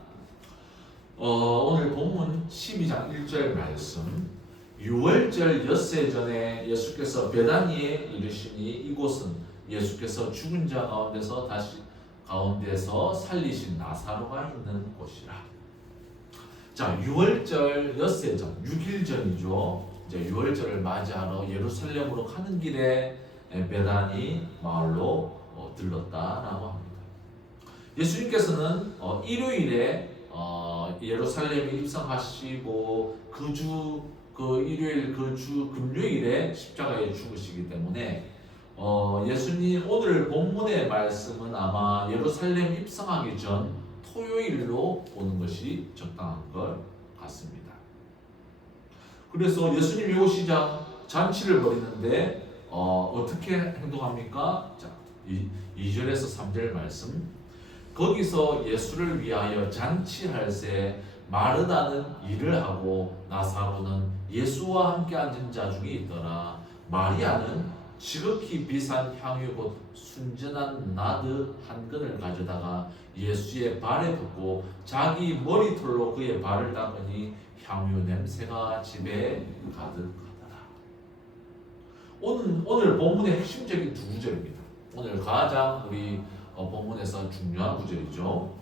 오늘 본문 12장 1절 말씀, 유월절 엿새 전에 예수께서 베다니에 이르시니 이곳은 예수께서 죽은 자 가운데서 살리신 나사로가 있는 곳이라. 자, 유월절 엿새 전, 6일 전이죠. 이제 유월절을 맞이하러 예루살렘으로 가는 길에 베다니 마을로 들렀다라고 합니다. 예수님께서는 일요일에 예루살렘에 입성하시고 일요일 금요일에 십자가에 죽으시기 때문에 예수님 오늘 본문의 말씀은 아마 예루살렘 입성하기 전 토요일로 오는 것이 적당한 것 같습니다. 그래서 예수님이 오시자 잔치를 벌이는데 어떻게 행동합니까? 자, 2절에서 3절 말씀. 거기서 예수를 위하여 잔치할 새 마르다는 일을 하고 나사로는 예수와 함께 앉은 자 중에 있더라. 마리아는 지극히 비싼 향유 곧 순전한 나드 한 근을 가져다가 예수의 발에 붓고 자기 머리털로 그의 발을 닦으니 향유 냄새가 집에 가득하더라. 오늘 본문의 핵심적인 두 구절입니다. 오늘 가장 우리 본문에서 중요한 구절이죠.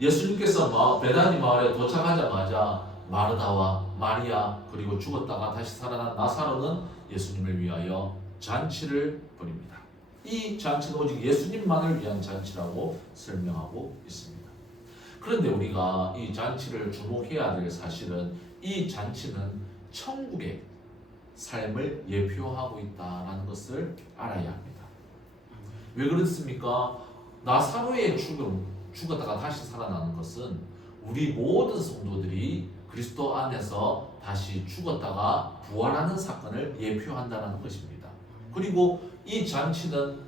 예수님께서 베다니 마을에 도착하자마자 마르다와 마리아 그리고 죽었다가 다시 살아난 나사로는 예수님을 위하여 잔치를 벌입니다. 이 잔치는 오직 예수님만을 위한 잔치라고 설명하고 있습니다. 그런데 우리가 이 잔치를 주목해야 될 사실은 이 잔치는 천국의 삶을 예표하고 있다는 것을 알아야 합니다. 왜 그렇습니까? 나사로의 죽었다가 다시 살아나는 것은 우리 모든 성도들이 그리스도 안에서 다시 죽었다가 부활하는 사건을 예표한다는 것입니다. 그리고 이 잔치는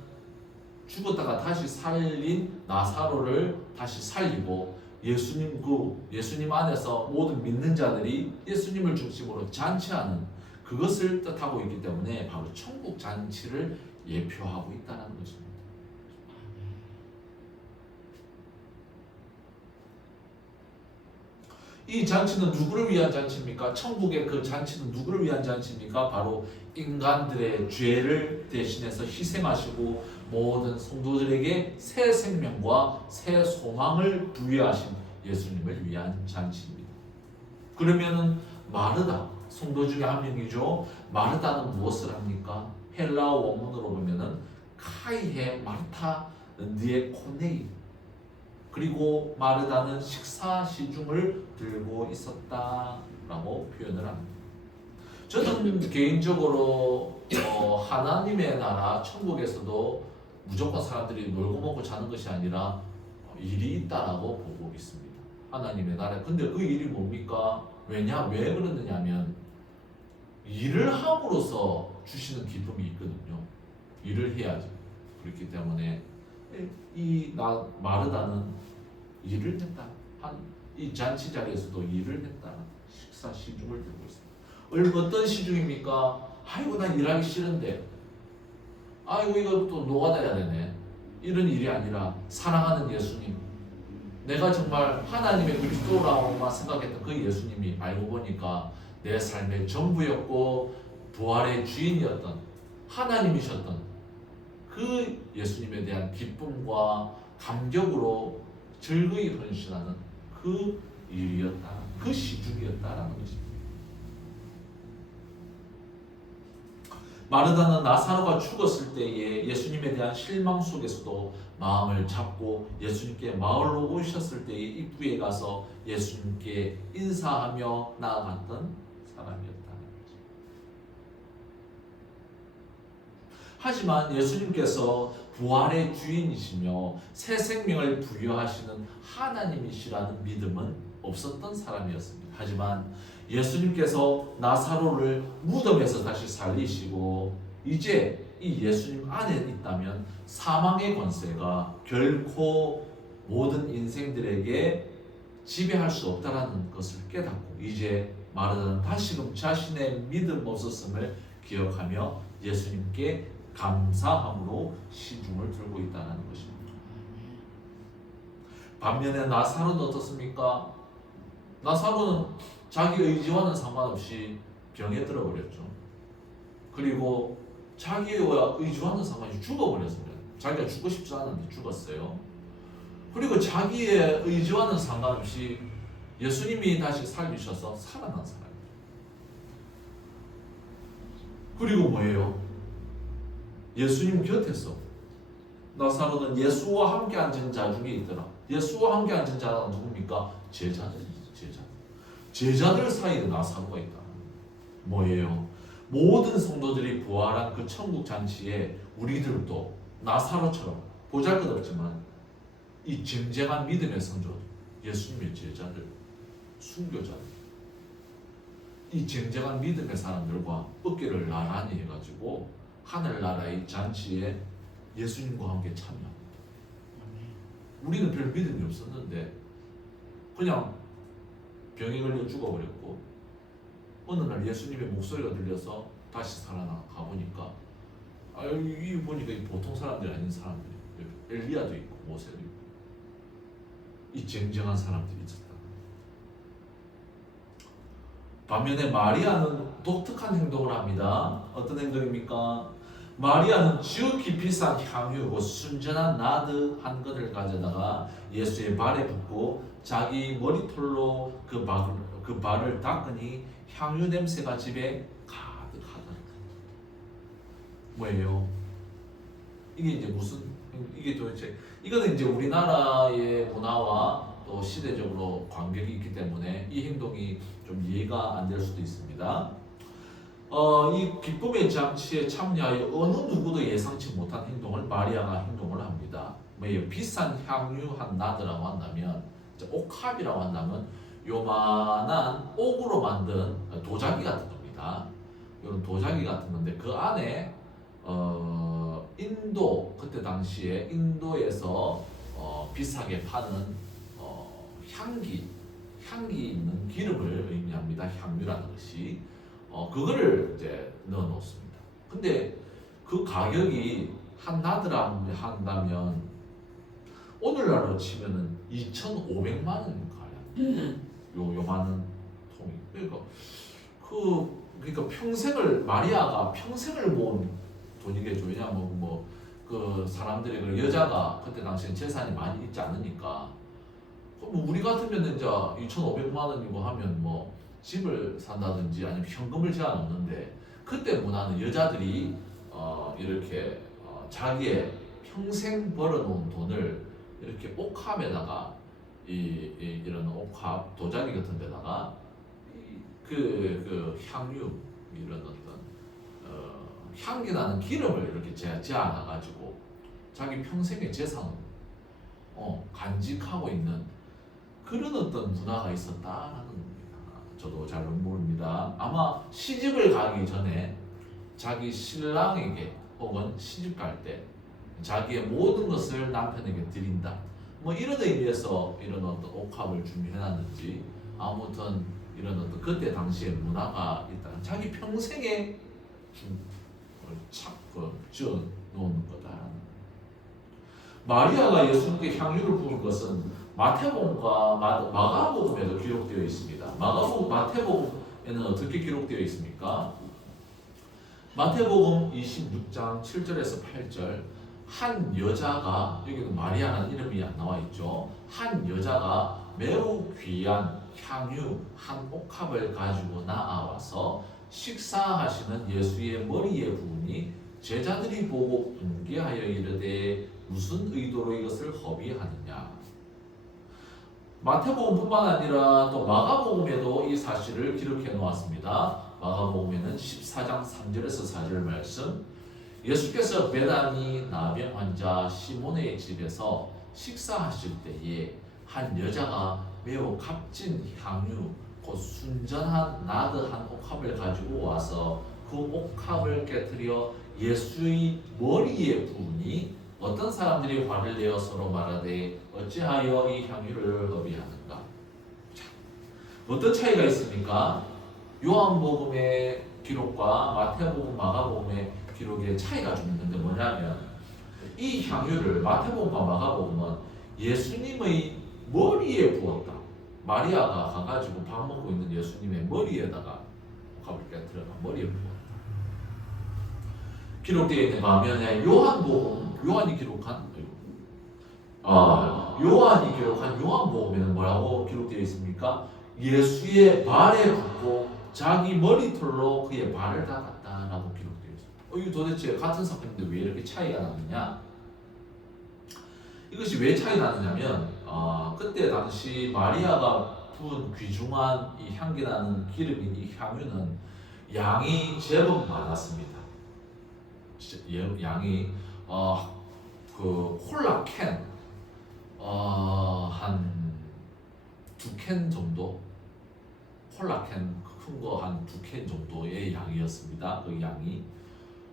죽었다가 다시 살린 나사로를 다시 살리고 예수님 안에서 모든 믿는 자들이 예수님을 중심으로 잔치하는 그것을 뜻하고 있기 때문에 바로 천국 잔치를 예표하고 있다는 것입니다. 이 잔치는 누구를 위한 잔치입니까? 천국의 그 잔치는 누구를 위한 잔치입니까? 바로 인간들의 죄를 대신해서 희생하시고 모든 성도들에게 새 생명과 새 소망을 부여하신 예수님을 위한 잔치입니다. 그러면은 마르다, 성도 중에 한 명이죠. 마르다는 무엇을 합니까? 헬라어 원문으로 보면은 카이헤 마르타 니에코네이, 그리고 마르다는 식사 시중을 들고 있었다라고 표현을 합니다. 저는 개인적으로 하나님의 나라 천국에서도 무조건 사람들이 놀고 먹고 자는 것이 아니라 일이 있다라고 보고 있습니다. 하나님의 나라. 근데 그 일이 뭡니까? 왜 그러느냐면 일을 함으로써 주시는 기쁨이 있거든요. 일을 해야지. 그렇기 때문에 마르다는 일을 했다. 이 잔치 자리에서도 일을 했다. 식사 시중을 들고 있습니다. 어떤 시중입니까? 아이고 나 일하기 싫은데, 아이고 이거 또 노가다야 되네. 이런 일이 아니라 사랑하는 예수님, 내가 정말 하나님의 그리스도라고만 생각했던 그 예수님이 알고 보니까 내 삶의 전부였고 부활의 주인이었던 하나님이셨던 그 예수님에 대한 기쁨과 감격으로 즐거이 헌신하는 그 일이었다, 그 시중이었다라는 것입니다. 마르다는 나사로가 죽었을 때에 예수님에 대한 실망 속에서도 마음을 잡고 예수님께 마을로 오셨을 때에 입구에 가서 예수님께 인사하며 나아갔던 사람이었다는 거죠. 하지만 예수님께서 부활의 주인이시며 새 생명을 부여하시는 하나님이시라는 믿음은 없었던 사람이었습니다. 하지만 예수님께서 나사로를 무덤에서 다시 살리시고 이제 이 예수님 안에 있다면 사망의 권세가 결코 모든 인생들에게 지배할 수 없다라는 것을 깨닫고 이제 마르다는 다시금 자신의 믿음 없었음을 기억하며 예수님께 감사함으로 시중을 들고 있다는 것입니다. 반면에 나사로는 어떻습니까? 나사로는 자기 의지와는 상관없이 병에 들어버렸죠. 그리고 자기와 의지와는 상관없이 죽어버렸습니다. 자기가 죽고 싶지 않은데 죽었어요. 그리고 자기의 의지와는 상관없이 예수님이 다시 살리셔서 살아난 사람입니다. 그리고 뭐예요? 예수님 곁에서 나사로는 예수와 함께 앉은 자 중에 있더라. 예수와 함께 앉은 자가 누굽니까? 제자들이죠. 제자들 사이에 나사로가 있다. 뭐예요? 모든 성도들이 부활한 그 천국 잔치에 우리들도 나사로처럼 보잘것없지만 이 쟁쟁한 믿음의 성도, 예수님의 제자들, 순교자들, 이 쟁쟁한 믿음의 사람들과 어깨를 나란히 해가지고 하늘나라의 잔치에 예수님과 함께 참여합니다. 우리는 별 믿음이 없었는데 그냥 병에 걸려 죽어버렸고 어느 날 예수님의 목소리가 들려서 다시 살아나 가보니까 이 보니까 이 보통 사람들이 아닌 사람들이, 엘리야도 있고 모세도 있고 이 쟁쟁한 사람들이 있었다. 반면에 마리아는 독특한 행동을 합니다. 어떤 행동입니까? 마리아는 지극히 비싼 향유고 순전한 나드 한 근을 가져다가 예수의 발에 붓고 자기 머리털로 그 발을 닦으니 향유 냄새가 집에 가득하더라. 뭐예요? 이게 이제 이게 도대체 이거는 이제 우리나라의 문화와 또 시대적으로 관계가 있기 때문에 이 행동이 좀 이해가 안 될 수도 있습니다. 이 기쁨의 잔치에 참여하여 어느 누구도 예상치 못한 행동을 마리아가 행동을 합니다. 뭐예요? 비싼 향유 한 나드라고 한다면, 옥합이라고 한다면 요만한 옥으로 만든 도자기 같은 겁니다. 이런 도자기 같은 건데 그 안에 인도, 그때 당시에 인도에서 비싸게 파는 향기 있는 기름을 의미합니다. 향유라는 것이 그거를 이제 넣어 놓습니다. 근데 그 가격이 한 나드람 한다면 오늘날로 치면은 2,500만 원 가량. 요만한 통이. 그러니까 평생을 마리아가 평생을 모은 돈이겠죠. 왜냐하면 그 사람들이 그 여자가 그때 당시엔 재산이 많이 있지 않으니까. 우리 같으면 이제 2,500만 원이고 하면 집을 산다든지 아니면 현금을 제한 없는데 그때 문화는 여자들이 이렇게 자기의 평생 벌어놓은 돈을 이렇게 옥합에다가 이런 옥합 도자기 같은 데다가 그 향유 이런 어떤 향기 나는 기름을 이렇게 재어놔가지고 자기 평생의 재산을 간직하고 있는 그런 어떤 문화가 있었다라는 겁니다. 저도 잘 모릅니다. 아마 시집을 가기 전에 자기 신랑에게 혹은 시집 갈 때 자기의 모든 것을 남편에게 드린다. 이런 의미에서 이런 어떤 옥합을 준비해놨는지 아무튼 이런 어떤 그때 당시의 문화가 있다. 자기 평생에 지어 놓은 거다. 마리아가 예수님께 향유를 부은 것은 마태복음과 마가복음에도 기록되어 있습니다. 마태복음에는 어떻게 기록되어 있습니까? 마태복음 26장 7절에서 8절 한 여자가 여기는 마리아라는 이름이 안 나와 있죠. 한 여자가 매우 귀한 향유 한 옥합을 가지고 나아와서 식사하시는 예수의 머리에 부으니 제자들이 보고 분개하여 이르되 무슨 의도로 이것을 허비하느냐. 마태복음뿐만 아니라 또 마가복음에도 이 사실을 기록해 놓았습니다. 마가복음에는 14장 3절에서 4절 말씀 예수께서 베다니 나병 환자 시몬의 집에서 식사하실 때에 한 여자가 매우 값진 향유 곧 순전한 나드 한 옥합을 가지고 와서 그 옥합을 깨뜨려 예수의 머리에 부으니 어떤 사람들이 화를 내어 서로 말하되 어찌하여 이 향유를 허비하는가. 자, 어떤 차이가 있습니까? 요한복음의 기록과 마태복음, 마가복음의 기록에 차이가 좀 있는데 뭐냐면 이 향유를 마태복음과 마가복음은 예수님의 머리에 부었다. 마리아가 가가지고 밥 먹고 있는 예수님의 머리에다가 옥합을 깨뜨려가 머리에 부었다. 기록되어 있는 반면에 요한이 기록한 요한복음에는 뭐라고 기록되어 있습니까? 예수의 발에 붙고 자기 머리털로 그의 발을 닦았다라고 기록되어 있습니다. 이거 도대체 같은 사건인데 왜 이렇게 차이가 나느냐? 이것이 왜 차이 나느냐면 그때 당시 마리아가 부은 귀중한 이 향기 나는 기름인 이 향유는 양이 제법 많았습니다. 양이 그 콜라 캔 한 2캔 정도, 콜라 캔 큰 거 한 2캔 정도의 양이었습니다. 그 양이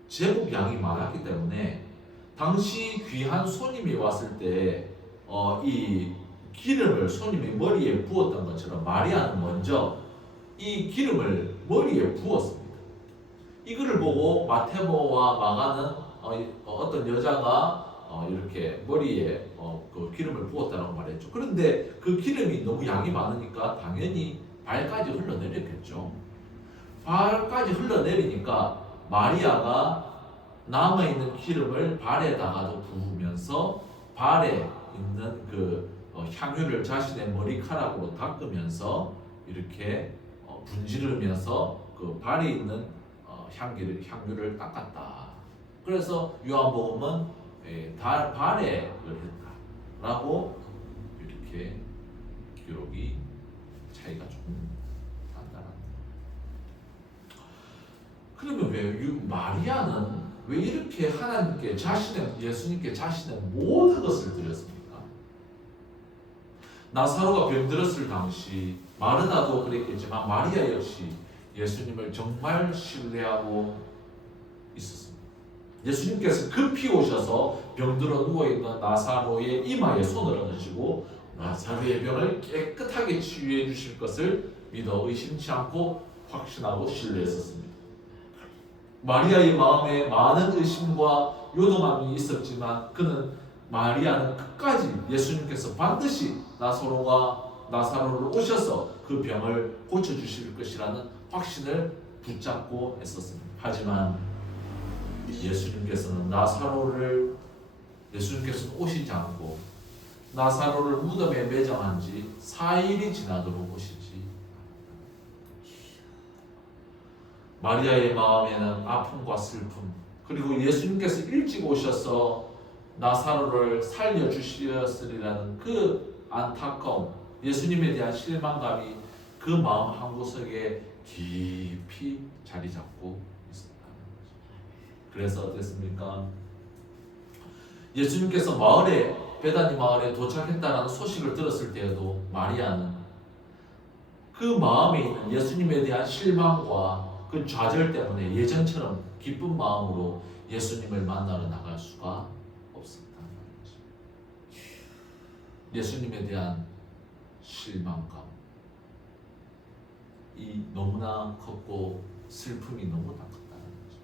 제법 양이 많았기 때문에 당시 귀한 손님이 왔을 때 이 기름을 손님의 머리에 부었던 것처럼 마리아는 먼저 이 기름을 머리에 부었습니다. 이거를 보고 마태복음과 마가는 어떤 여자가 이렇게 머리에 그 기름을 부었다라고 말했죠. 그런데 그 기름이 너무 양이 많으니까 당연히 발까지 흘러내렸겠죠. 발까지 흘러내리니까 마리아가 남아있는 기름을 발에다가도 부으면서 발에 있는 그 향유를 자신의 머리카락으로 닦으면서 이렇게 분지르면서 그 발에 있는 향유를 닦았다. 그래서 요한복음은 발에 했다라고 이렇게 기록이 차이가 조금 난다는. 그러면 왜 마리아는 왜 이렇게 하나님께 예수님께 자신의 모든 것을 드렸습니까? 나사로가 병들었을 당시 마르다도 그랬겠지만 마리아 역시 예수님을 정말 신뢰하고 있었습니다. 예수님께서 급히 오셔서 병들어 누워있는 나사로의 이마에 손을 얹으시고 나사로의 병을 깨끗하게 치유해 주실 것을 믿어 의심치 않고 확신하고 신뢰했었습니다. 마리아의 마음에 많은 의심과 요동함이 있었지만 그는 마리아는 끝까지 예수님께서 반드시 나사로를 오셔서 그 병을 고쳐주실 것이라는 확신을 붙잡고 했었습니다. 하지만 예수님께서는 오시지 않고 나사로를 무덤에 매장한 지 4일이 지나도록 오시지. 마리아의 마음에는 아픔과 슬픔, 그리고 예수님께서 일찍 오셔서 나사로를 살려주시었으리라는 그 안타까움, 예수님에 대한 실망감이 그 마음 한구석에 깊이 자리 잡고 있었다는 거죠. 그래서 어땠습니까? 예수님께서 베다니 마을에 도착했다는 소식을 들었을 때에도 마리아는 그 마음에 있는 예수님에 대한 실망과 그 좌절 때문에 예전처럼 기쁜 마음으로 예수님을 만나러 나갈 수가 없었다는 거죠. 예수님에 대한 실망감, 이 너무나 컸고 슬픔이 너무나 컸다는 거죠.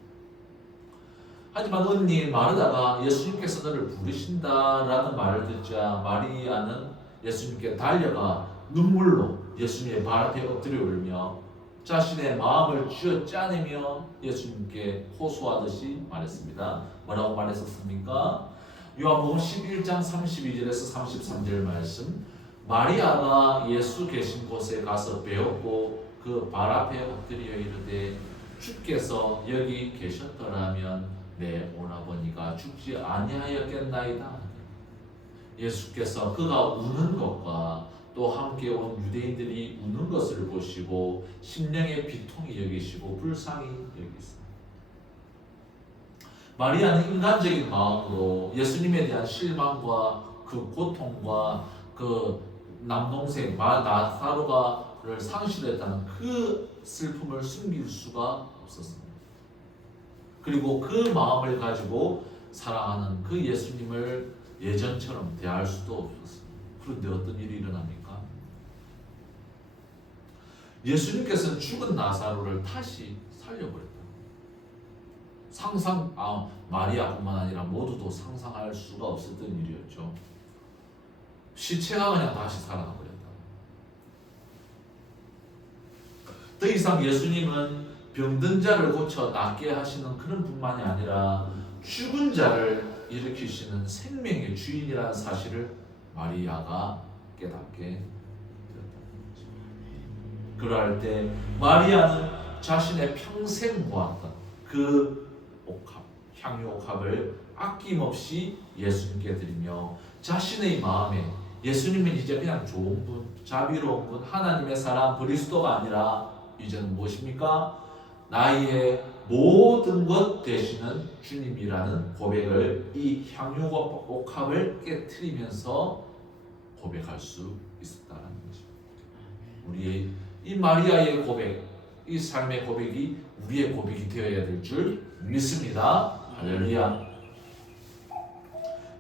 하지만 언니 마르다가 예수님께서 너를 부르신다라는 말을 듣자 마리아는 예수님께 달려가 눈물로 예수님의 발 앞에 엎드려 울며 자신의 마음을 쥐어 짜내며 예수님께 호소하듯이 말했습니다. 뭐라고 말했었습니까? 요한복음 11장 32절에서 33절 말씀. 마리아가 예수 계신 곳에 가서 배웠고 그 발 앞에 엎드려 이르되 주께서 여기 계셨더라면 내 오라버니가 죽지 아니하였겠나이다. 예수께서 그가 우는 것과 또 함께 온 유대인들이 우는 것을 보시고 심령의 비통이 여기시고 불쌍히 여기시고, 마리아는 인간적인 마음으로 예수님에 대한 실망과 그 고통과 그 남동생 나사로를 상실했다는 그 슬픔을 숨길 수가 없었습니다. 그리고 그 마음을 가지고 사랑하는 그 예수님을 예전처럼 대할 수도 없었습니다. 그런데 어떤 일이 일어납니까? 예수님께서는 죽은 나사로를 다시 살려버렸다. 마리아뿐만 아니라 모두도 상상할 수가 없었던 일이었죠. 시체가 그냥 다시 살아나 버렸다. 더 이상 예수님은 병든 자를 고쳐 낫게 하시는 그런 분만이 아니라 죽은 자를 일으키시는 생명의 주인이라는 사실을 마리아가 깨닫게 되었다는 거죠. 그럴 때 마리아는 자신의 평생 모았던 그 향유 옥합을 아낌없이 예수님께 드리며 자신의 마음에 예수님은 이제 그냥 좋은 분, 자비로운 분, 하나님의 사람, 그리스도가 아니라 이제는 무엇입니까? 나의 모든 것 되시는 주님이라는 고백을 이 향유 옥합을 깨트리면서 고백할 수 있었다는 거죠. 우리의 이 마리아의 고백, 이 삶의 고백이 우리의 고백이 되어야 될 줄 믿습니다. 할렐루야.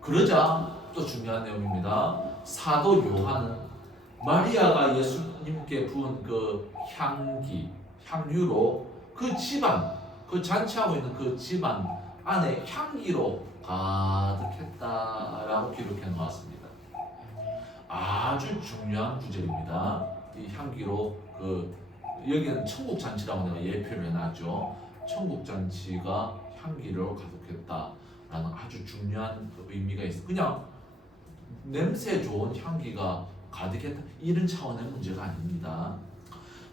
그러자 또 중요한 내용입니다. 사도 요한은 마리아가 예수님께 부은 그 향유로 그 집안, 그 잔치하고 있는 그 집안 안에 향기로 가득했다라고 기록해 놓았습니다. 아주 중요한 구절입니다. 이 향기로 여기는 천국 잔치라고 내가 예표를 해놨죠. 천국 잔치가 향기로 가득했다라는 아주 중요한 의미가 있어. 그냥 냄새 좋은 향기가 가득했다 이런 차원의 문제가 아닙니다.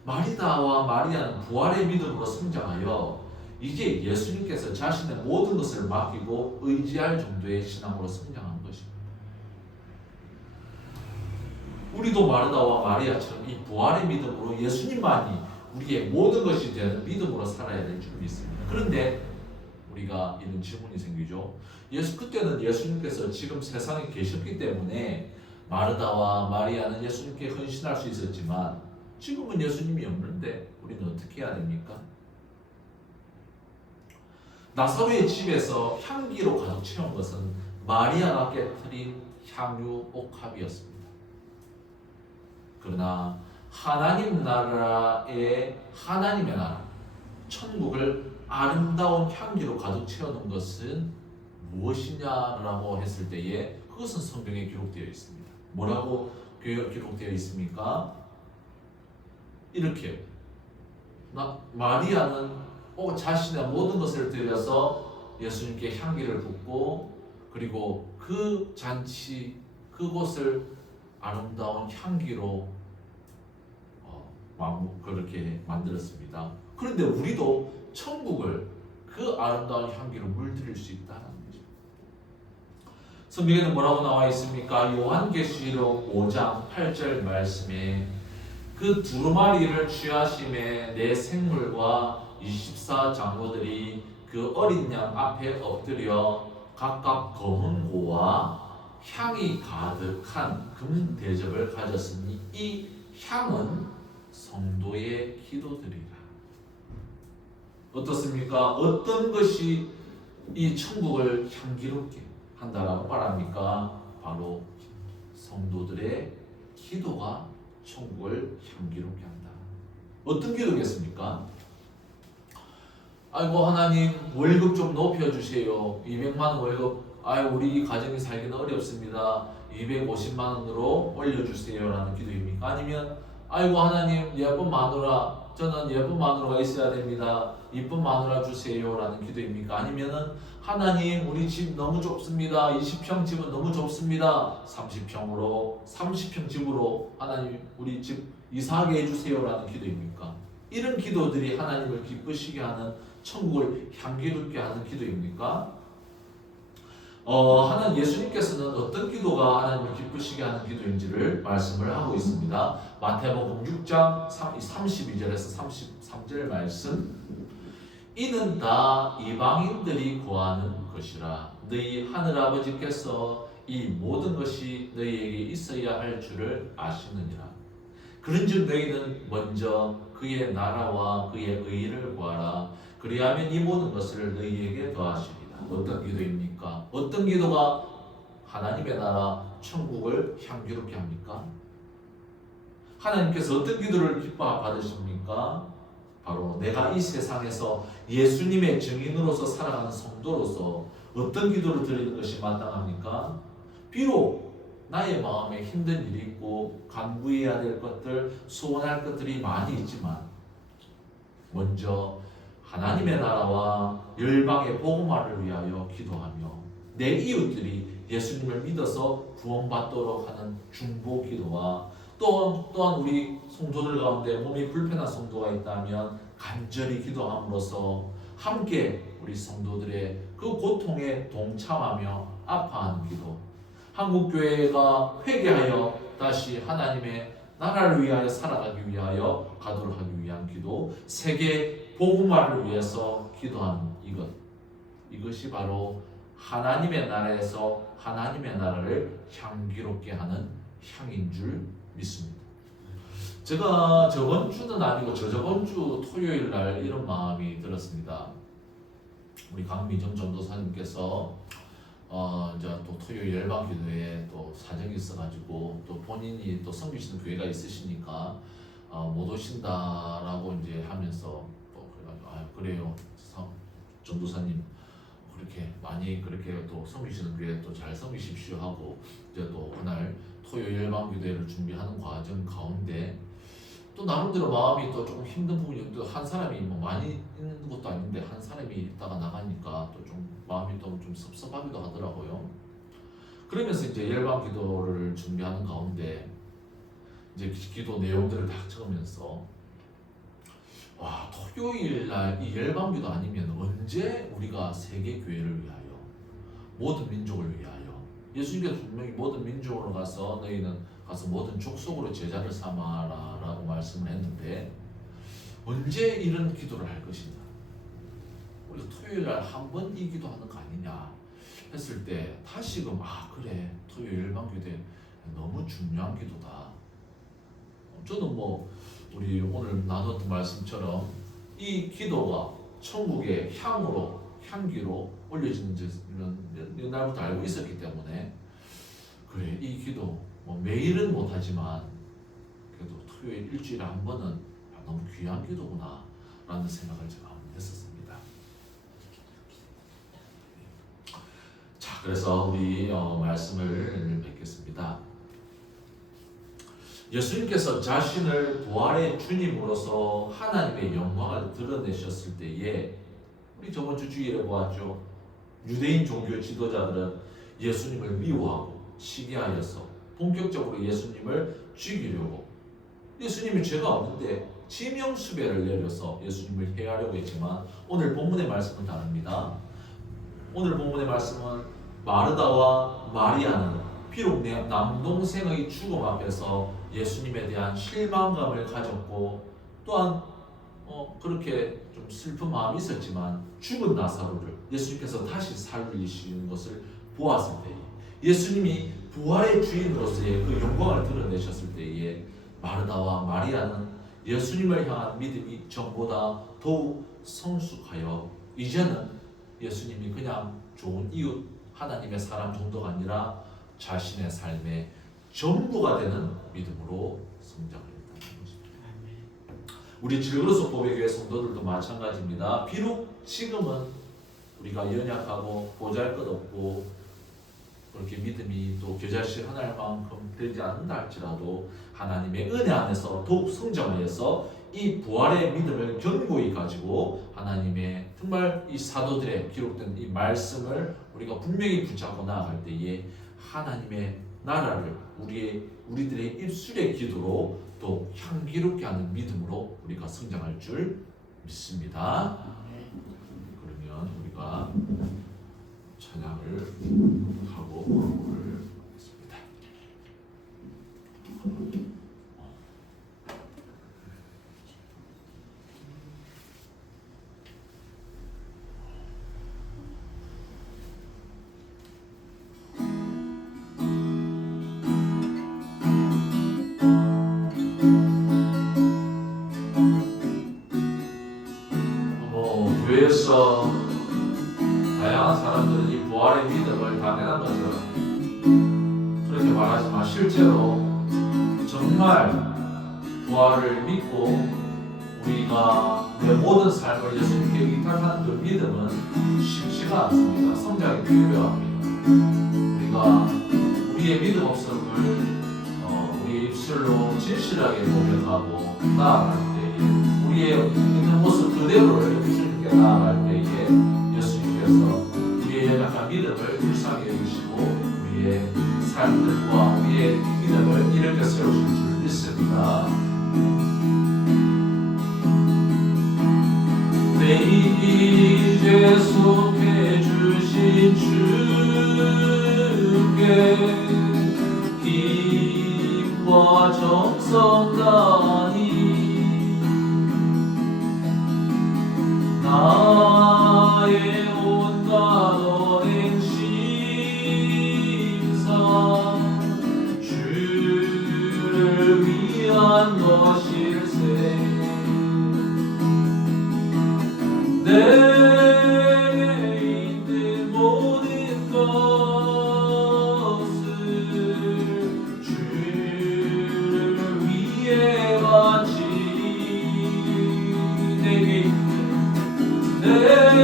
마리다와 마리아는 부활의 믿음으로 성장하여 이제 예수님께서 자신의 모든 것을 맡기고 의지할 정도의 신앙으로 성장한 것입니다. 우리도 마르다와 마리아처럼 이 부활의 믿음으로 예수님만이 우리의 모든 것이 되는 믿음으로 살아야 될 줄 믿습니다. 그런데 우리가 이런 질문이 생기죠. 그때는 예수님께서 지금 세상에 계셨기 때문에 마르다와 마리아는 예수님께 헌신할 수 있었지만 지금은 예수님이 없는데 우리는 어떻게 해야 됩니까? 나사로의 집에서 향기로 가득 채운 것은 마리아가 깨뜨린 향유 옥합이었습니다. 그러나 하나님의 나라, 천국을 아름다운 향기로 가득 채우는 것은 무엇이냐라고 했을 때에 그것은 성경에 기록되어 있습니다. 뭐라고 기록되어 있습니까? 이렇게 마리아는 자신의 모든 것을 들여서 예수님께 향기를 붓고 그리고 그 잔치 그곳을 아름다운 향기로 그렇게 만들었습니다. 그런데 우리도 천국을 그 아름다운 향기로 물들일 수 있다는 거죠. 성경에는 뭐라고 나와 있습니까? 요한계시록 5장 8절 말씀에 그 두루마리를 취하심에 내 생물과 24장로들이 그 어린 양 앞에 엎드려 각각 검은 고와 향이 가득한 금 대접을 가졌으니 이 향은 성도의 기도들이라. 어떻습니까? 어떤 것이 이 천국을 향기롭게 한다라고 말합니까? 바로 성도들의 기도가 천국을 향기롭게 한다. 어떤 기도겠습니까? 아이고 하나님 월급 좀 높여주세요. 200만 원 월급 우리 가정이 살기는 어렵습니다. 250만 원으로 올려주세요 라는 기도입니까? 아니면 아이고 하나님 예쁜 마누라 저는 예쁜 마누라가 있어야 됩니다. 이쁜 마누라 주세요 라는 기도입니까? 아니면은 하나님 우리 집 너무 좁습니다. 20평 집은 너무 좁습니다. 30평 집으로 하나님 우리 집 이사하게 해주세요 라는 기도입니까? 이런 기도들이 하나님을 기쁘시게 하는 천국을 향기롭게 하는 기도입니까? 하나님 예수님께서는 어떤 기도가 하나님을 기쁘시게 하는 기도인지를 말씀을 하고 있습니다. 마태복음 6장 32절에서 33절 말씀. 이는 다 이방인들이 구하는 것이라 너희 하늘아버지께서 이 모든 것이 너희에게 있어야 할 줄을 아시느니라. 그런즉 너희는 먼저 그의 나라와 그의 의를 구하라. 그리하면 이 모든 것을 너희에게 더하시리라. 어떤 기도입니까? 어떤 기도가 하나님의 나라 천국을 향기롭게 합니까? 하나님께서 어떤 기도를 기뻐 받으십니까? 바로 내가 이 세상에서 예수님의 증인으로서 살아가는 성도로서 어떤 기도를 드리는 것이 마땅합니까? 비록 나의 마음에 힘든 일이 있고 간구해야 될 것들, 소원할 것들이 많이 있지만 먼저 하나님의 나라와 열방의 복음화를 위하여 기도하며 내 이웃들이 예수님을 믿어서 구원받도록 하는 중보 기도와 또한 우리 성도들 가운데 몸이 불편한 성도가 있다면 간절히 기도함으로써 함께 우리 성도들의 그 고통에 동참하며 아파하는 기도, 한국교회가 회개하여 다시 하나님의 나라를 위하여 살아가기 위하여 가도록 하기 위한 기도, 세계 복음화를 위해서 기도하는 이것이 바로 하나님의 나라에서 하나님의 나라를 향기롭게 하는 향인 줄 믿습니다. 제가 저번 주는 아니고 저번 주 토요일 날 이런 마음이 들었습니다. 우리 강미정 전도사님께서 이제 또 토요일 열방기도에 또 사정이 있어가지고 또 본인이 또 섬기시는 교회가 있으시니까 못 오신다라고 이제 하면서 또 그래가지고 그래요 전도사님 그렇게 많이 그렇게 또 섬기시는 교회 또 잘 섬기십시오 하고 이제 또 그날 토요일 열방기도회를 준비하는 과정 가운데 또 나름대로 마음이 또 조금 힘든 부분이 또 한 사람이 뭐 많이 있는 것도 아닌데 한 사람이 있다가 나가니까 또 좀 마음이 또 좀 섭섭하기도 하더라고요. 그러면서 이제 열방 기도를 준비하는 가운데 이제 기도 내용들을 다 적으면서 와 토요일 날 이 열방 기도 아니면 언제 우리가 세계 교회를 위하여 모든 민족을 위하여 예수님께서 분명히 모든 민족으로 가서 너희는 가서 모든 족속으로 제자를 삼아라라고 말씀을 했는데 언제 이런 기도를 할 것이냐? 우리 토요일 날 한 번 이 기도하는 거 아니냐 했을 때 다시금 그래 토요일 열방기도회 너무 중요한 기도다. 저는 뭐 우리 오늘 나눴던 말씀처럼 이 기도가 천국의 향기로 올려지는 줄은 옛날부터 알고 있었기 때문에 그래 이 기도 뭐 매일은 못하지만 그래도 토요일 일주일에 한 번은 너무 귀한 기도구나 라는 생각을 제가 했었습니다. 그래서 우리 말씀을 뵙겠습니다. 예수님께서 자신을 부활의 주님으로서 하나님의 영광을 드러내셨을 때에 우리 저번 주 주일에 보았죠. 유대인 종교 지도자들은 예수님을 미워하고 시기하여서 본격적으로 예수님을 죽이려고, 예수님이 죄가 없는데 지명수배를 내려서 예수님을 해하려고 했지만 오늘 본문의 말씀은 다릅니다. 오늘 본문의 말씀은 마르다와 마리아는 비록 내 남동생의 죽음 앞에서 예수님에 대한 실망감을 가졌고 또한 그렇게 좀 슬픈 마음이 있었지만 죽은 나사로를 예수님께서 다시 살리시는 것을 보았을 때에, 예수님이 부활의 주인으로서의 그 영광을 드러내셨을 때에 마르다와 마리아는 예수님을 향한 믿음이 전보다 더욱 성숙하여 이제는 예수님이 그냥 좋은 이웃 하나님의 사람 정도가 아니라 자신의 삶의 전부가 되는 믿음으로 성장했다는 것입니다. 우리 질그릇 보배교회 성도들도 마찬가지입니다. 비록 지금은 우리가 연약하고 보잘것없고 그렇게 믿음이 또 겨자씨 한 알만큼 되지 않는다 할지라도 하나님의 은혜 안에서 더욱 성장하여서 이 부활의 믿음을 견고히 가지고 하나님의 정말 이 사도들의 기록된 이 말씀을 우리가 분명히 붙잡고 나아갈 때에 하나님의 나라를 우리들의 입술의 기도로 또 향기롭게 하는 믿음으로 우리가 성장할 줄 믿습니다. 그러면 우리가 찬양을 하고 하겠습니다. 교회에서 다양한 사람들은 이 부활의 믿음을 단행한 것은 그렇게 말하지만 실제로 정말 부활을 믿고 우리가 내 모든 삶을 예수님께 의탁하는 그 믿음은 쉽지가 않습니다. 성장이 필요합니다. 우리가 우리의 믿음 없음을 우리의 입술로 진실하게 고백하고 나아갈 때에 우리의 있는 모습 그대로를 주님께 나아갈 때에 예수님께서 우리의 연약한 믿음을 불쌍히 여기시고 우리의 삶들과 우리의 믿음을 이렇게 세우실 줄 믿습니다. 내 이제 속해 주신 주께 힘과 정성 다하니 나의 온갖 언행 심사 주를 위한 것일세. 내게 있는 모든 것을 주를 위해 바치리. 내게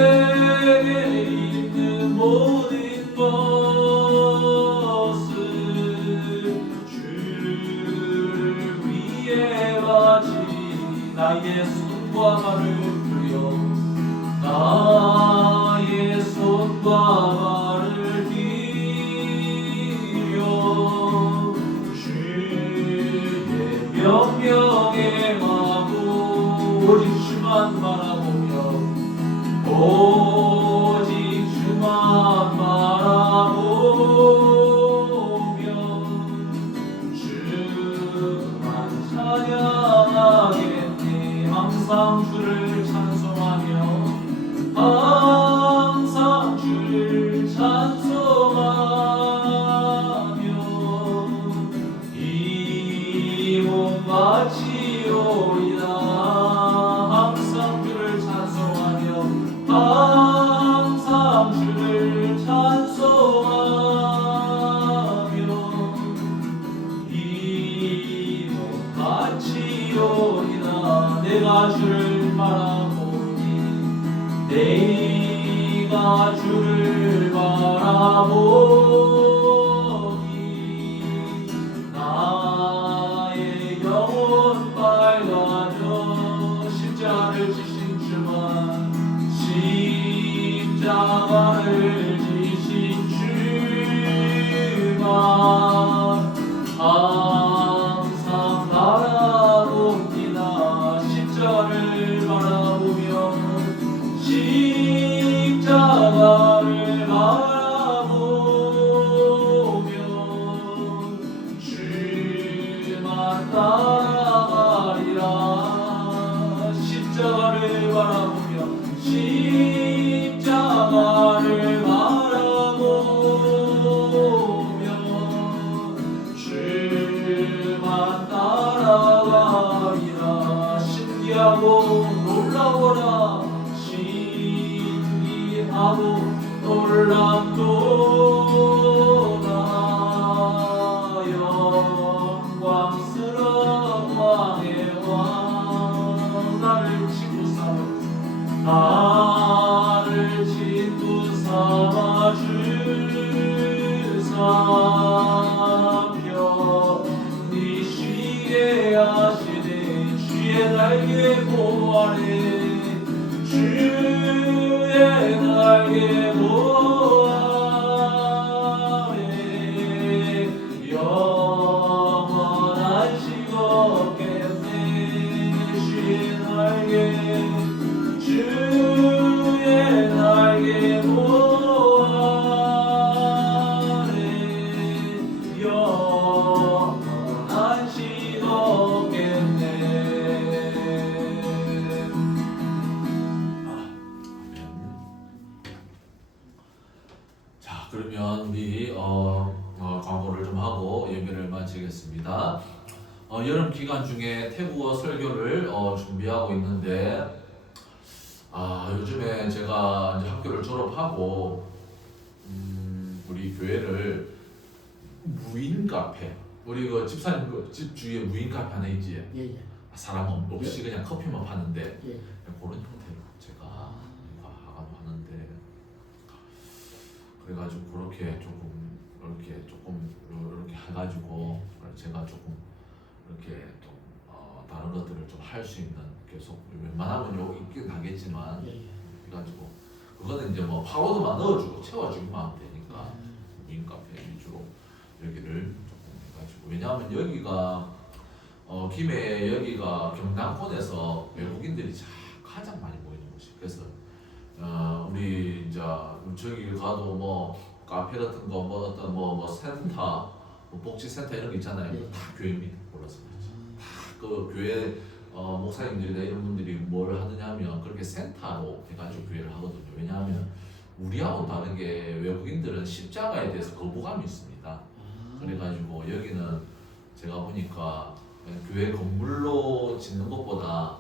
있는 모든 것을 주를 위해 바치리. 나의 손과 발을 들여 나의 손과 발을 들여 주의 명령에 가고 오직 주만 바라보며 오직 주만 바라보며 주만 찬양하겠네. 항상 주를 찬송하며 항상 주를 찬송하며 이 몸 바치오리다. 항상 주를 찬송하며 항상 주를 찬송하며 이 몸 바치오리다. 내가 주를 바라보니 내가 주를 바라보니 도다 영광스러운 왕의 왕 나를 친구 삼아 주사 편히 쉬게 하시네 주의 날개 보아래 주의 날개 보아래 영원한 식었겠네 주의 날개 주의 날개 보아래 영원한 식었겠네. 자, 그러면 우리 광고를 좀 하고 예배를 마치겠습니다. 여름 기간 중에 태국어 설교를 준비하고 있는데 요즘에 제가 이제 학교를 졸업하고 우리 교회를 무인 카페 우리 그 집사님 그 집 주위에 무인 카페 하나 있지? 예. 사람 없이 그냥 커피만 파는데 예. 그런 형태로 제가 하는데 그래가지고 그렇게 조금 이렇게 해가지고 제가 조금 이렇게 또 다른 것들을 좀 할 수 있는 계속 웬만하면 여기 있긴 하겠지만 예. 해가지고 그거는 이제 뭐 파워드만 넣어주고 채워주기만 하면 되니까 무인 카페 위주로 여기를 조금 해가지고 왜냐하면 여기가 김해 여기가 경남권에서 외국인들이 가장 많이 모이는 곳이 그래서 우리 이제 저기 가도 뭐 카페 같은 거 뭐 어떤 뭐 센터 뭐 복지센터 이런 거 있잖아요. 네. 다 교회입니다. 몰라서 그렇지. 다그 교회 목사님들이나 이런 분들이 뭘 하느냐면 그렇게 센터로 해가지고 교회를 하거든요. 왜냐하면 우리하고 다르게 외국인들은 십자가에 대해서 거부감이 있습니다. 그래가지고 여기는 제가 보니까 교회 건물로 짓는 것보다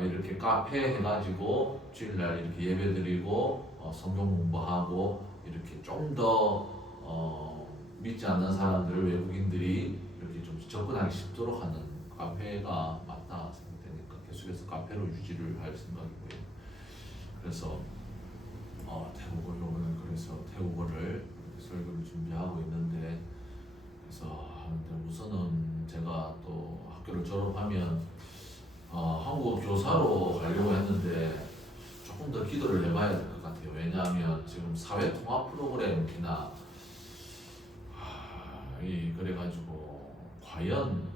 이렇게 카페 해가지고 주일날 이렇게 예배드리고 성경 공부하고 이렇게 좀 더 믿지 않는 사람들 외국인들이 이렇게 좀 접근하기 쉽도록 하는 카페가 맞다 생각되니까 계속해서 카페로 유지를 할 생각이고요. 그래서 태국어로는 그래서 태국어를 설교를 준비하고 있는데 그래서 우선은 제가 또 학교를 졸업하면 한국어 교사로 가려고 했는데 조금 더 기도를 해봐야 될 것 같아요. 왜냐하면 지금 사회통합 프로그램이나 그래가지고 과연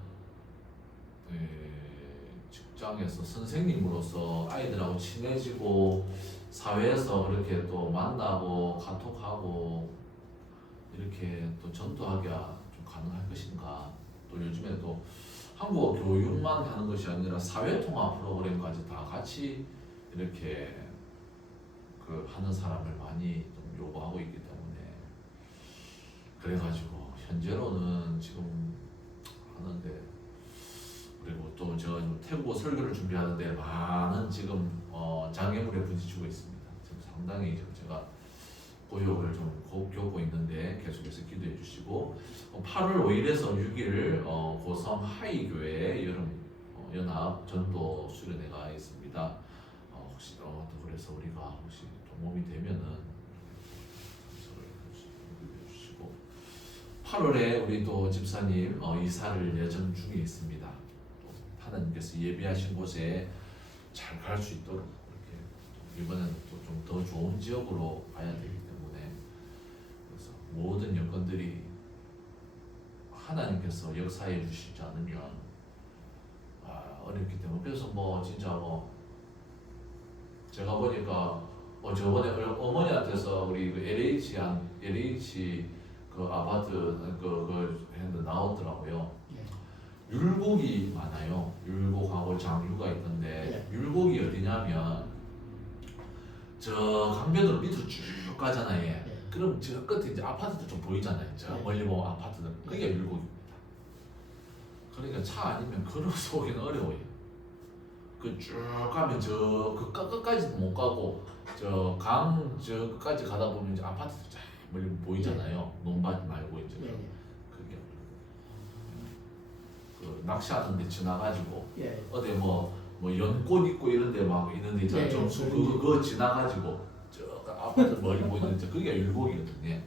직장에서 선생님으로서 아이들하고 친해지고 사회에서 그렇게 또 만나고 카톡하고 이렇게 또 전도하기가 좀 가능할 것인가. 또 요즘에 또 한국어 교육만 하는 것이 아니라 사회통합 프로그램까지 다 같이 이렇게 하는 사람을 많이 좀 요구하고 있기 때문에 그래가지고 현재로는 지금 하는데 그리고 또 제가 태국어 설교를 준비하는데 많은 지금 장애물에 부딪히고 있습니다. 지금 상당히 지금 제가 고역을 좀 겪고 있는데 계속해서 기도해 주시고 8월 5일에서 6일 고성 하이교회 여름 연합 전도 수련회가 있습니다. 혹시 또 그래서 우리가 혹시 도움이 되면은 참석을 해주시고 8월에 우리 또 집사님 이사를 예정 중에 있습니다. 또 하나님께서 예비하신 곳에 잘 갈 수 있도록 이렇게 이번에는 또 좀 더 좋은 지역으로 가야 되기 때문에 그래서 모든 여건들이 하나님께서 역사해 주시지 않으면 어렵기 때문에 그래서 뭐 진짜 뭐 제가 보니까 저번에 어머니한테서 우리 그 LH 그 아파트 그 했는데 나오더라고요. 예. 율곡이 많아요. 율곡하고 장유가 있는데 율곡이 어디냐면 저 강변으로 밑으로 쭉 가잖아요. 그럼 저 끝에 이제 아파트도 좀 보이잖아요. 저 멀리 보면 아파트들 그게 율곡입니다. 그러니까 차 아니면 걸어서 오기는 어려워요. 그 쭉 가면 저 끝까지도 못 가고 저 강 저 끝까지 가다 보면 이제 아파트들 쫙 멀리 보이잖아요. 논밭 말고 이제 예. 그게 그 낚시하는데 지나가지고 예. 어디 뭐 연꽃 있고 이런데 막 있는데 예, 점수 그런 그거 지나가지고 저 아파트 멀리 보이는데 그게 율곡이거든요.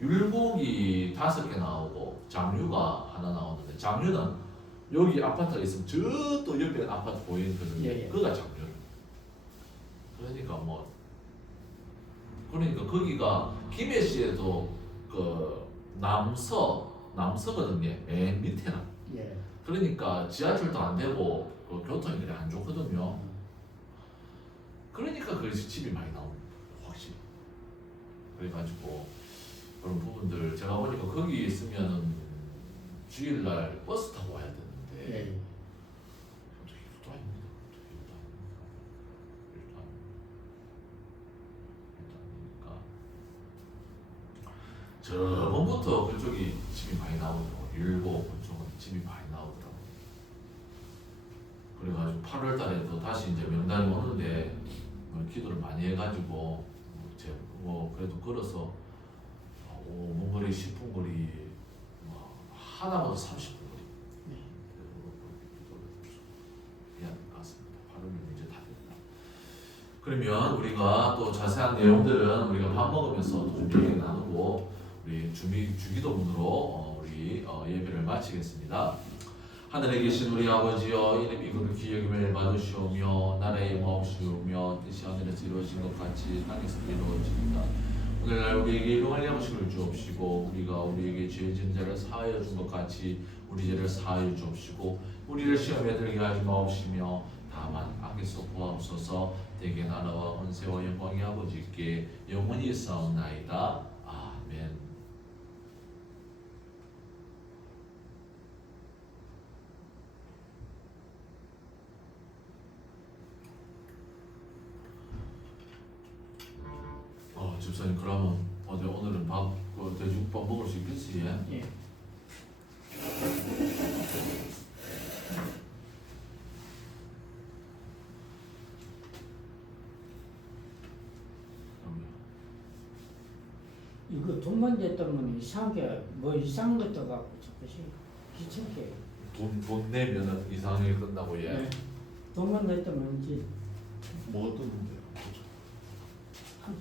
율곡이 5개 나오고 장류가 하나 나오는데 장류는 여기 아파트가 있으면 저 또 옆에 아파트 보이거든요. 예, 예. 그가 장류. 그러니까 거기가 김해시에도 그 남서거든요. 맨 밑에는. 예. 그러니까 지하철도 안 되고 그 교통이 그래 안 좋거든요. 그러니까 그래서 집이 많이 나옵니다. 확실히. 그래가지고 그런 부분들 제가 보니까 거기 있으면은 주일날 버스 타고 와야 되는데 예. 일도 아닙니다. 저번부터 그쪽이 집이 많이 나오더라고요. 율곡 그쪽은 집이 많이 나오더라고요. 그래가지고 8월 달에도 다시 이제 명단이 오는데 기도를 많이 해가지고 그래도 걸어서 5분 거리, 10분 거리 하나마다 30분 거리 해야 될 것 같습니다. 8월이면 이제 다 됐다. 그러면 우리가 또 자세한 내용들은 우리가 밥 먹으면서 또 좀 얘기 나누고 우리 주기도문으로 우리 예배를 마치겠습니다. 하늘에 계신 우리 아버지여, 이름이 거룩히 여김을 받으시오며 나라의 마옵시오며 뜻이 하늘에서 이루어진 것 같이 땅에서 이루어집니다. 오늘날 우리에게 일용할 양식을 주옵시고 우리가 우리에게 죄 지은 자를 사하여 준 것 같이 우리 죄를 사하여 주옵시고 우리를 시험에 들게 하지 마옵시며 다만 악에서 구하옵소서. 대개 나라와 권세와 영광이 아버지께 영원히 있사옵나이다. 아멘. 집사님 그러면 오늘은 돼지국밥 먹을 수 있겠지? 예. 이거 돈만 됐다면 이상하게 뭐 이상한 것도 갖고 자꾸씩 귀찮게. 돈 내면은 이상하게 끝나고 예. 네. 돈만 됐다면 이제 뭐 어떤 문제요? 한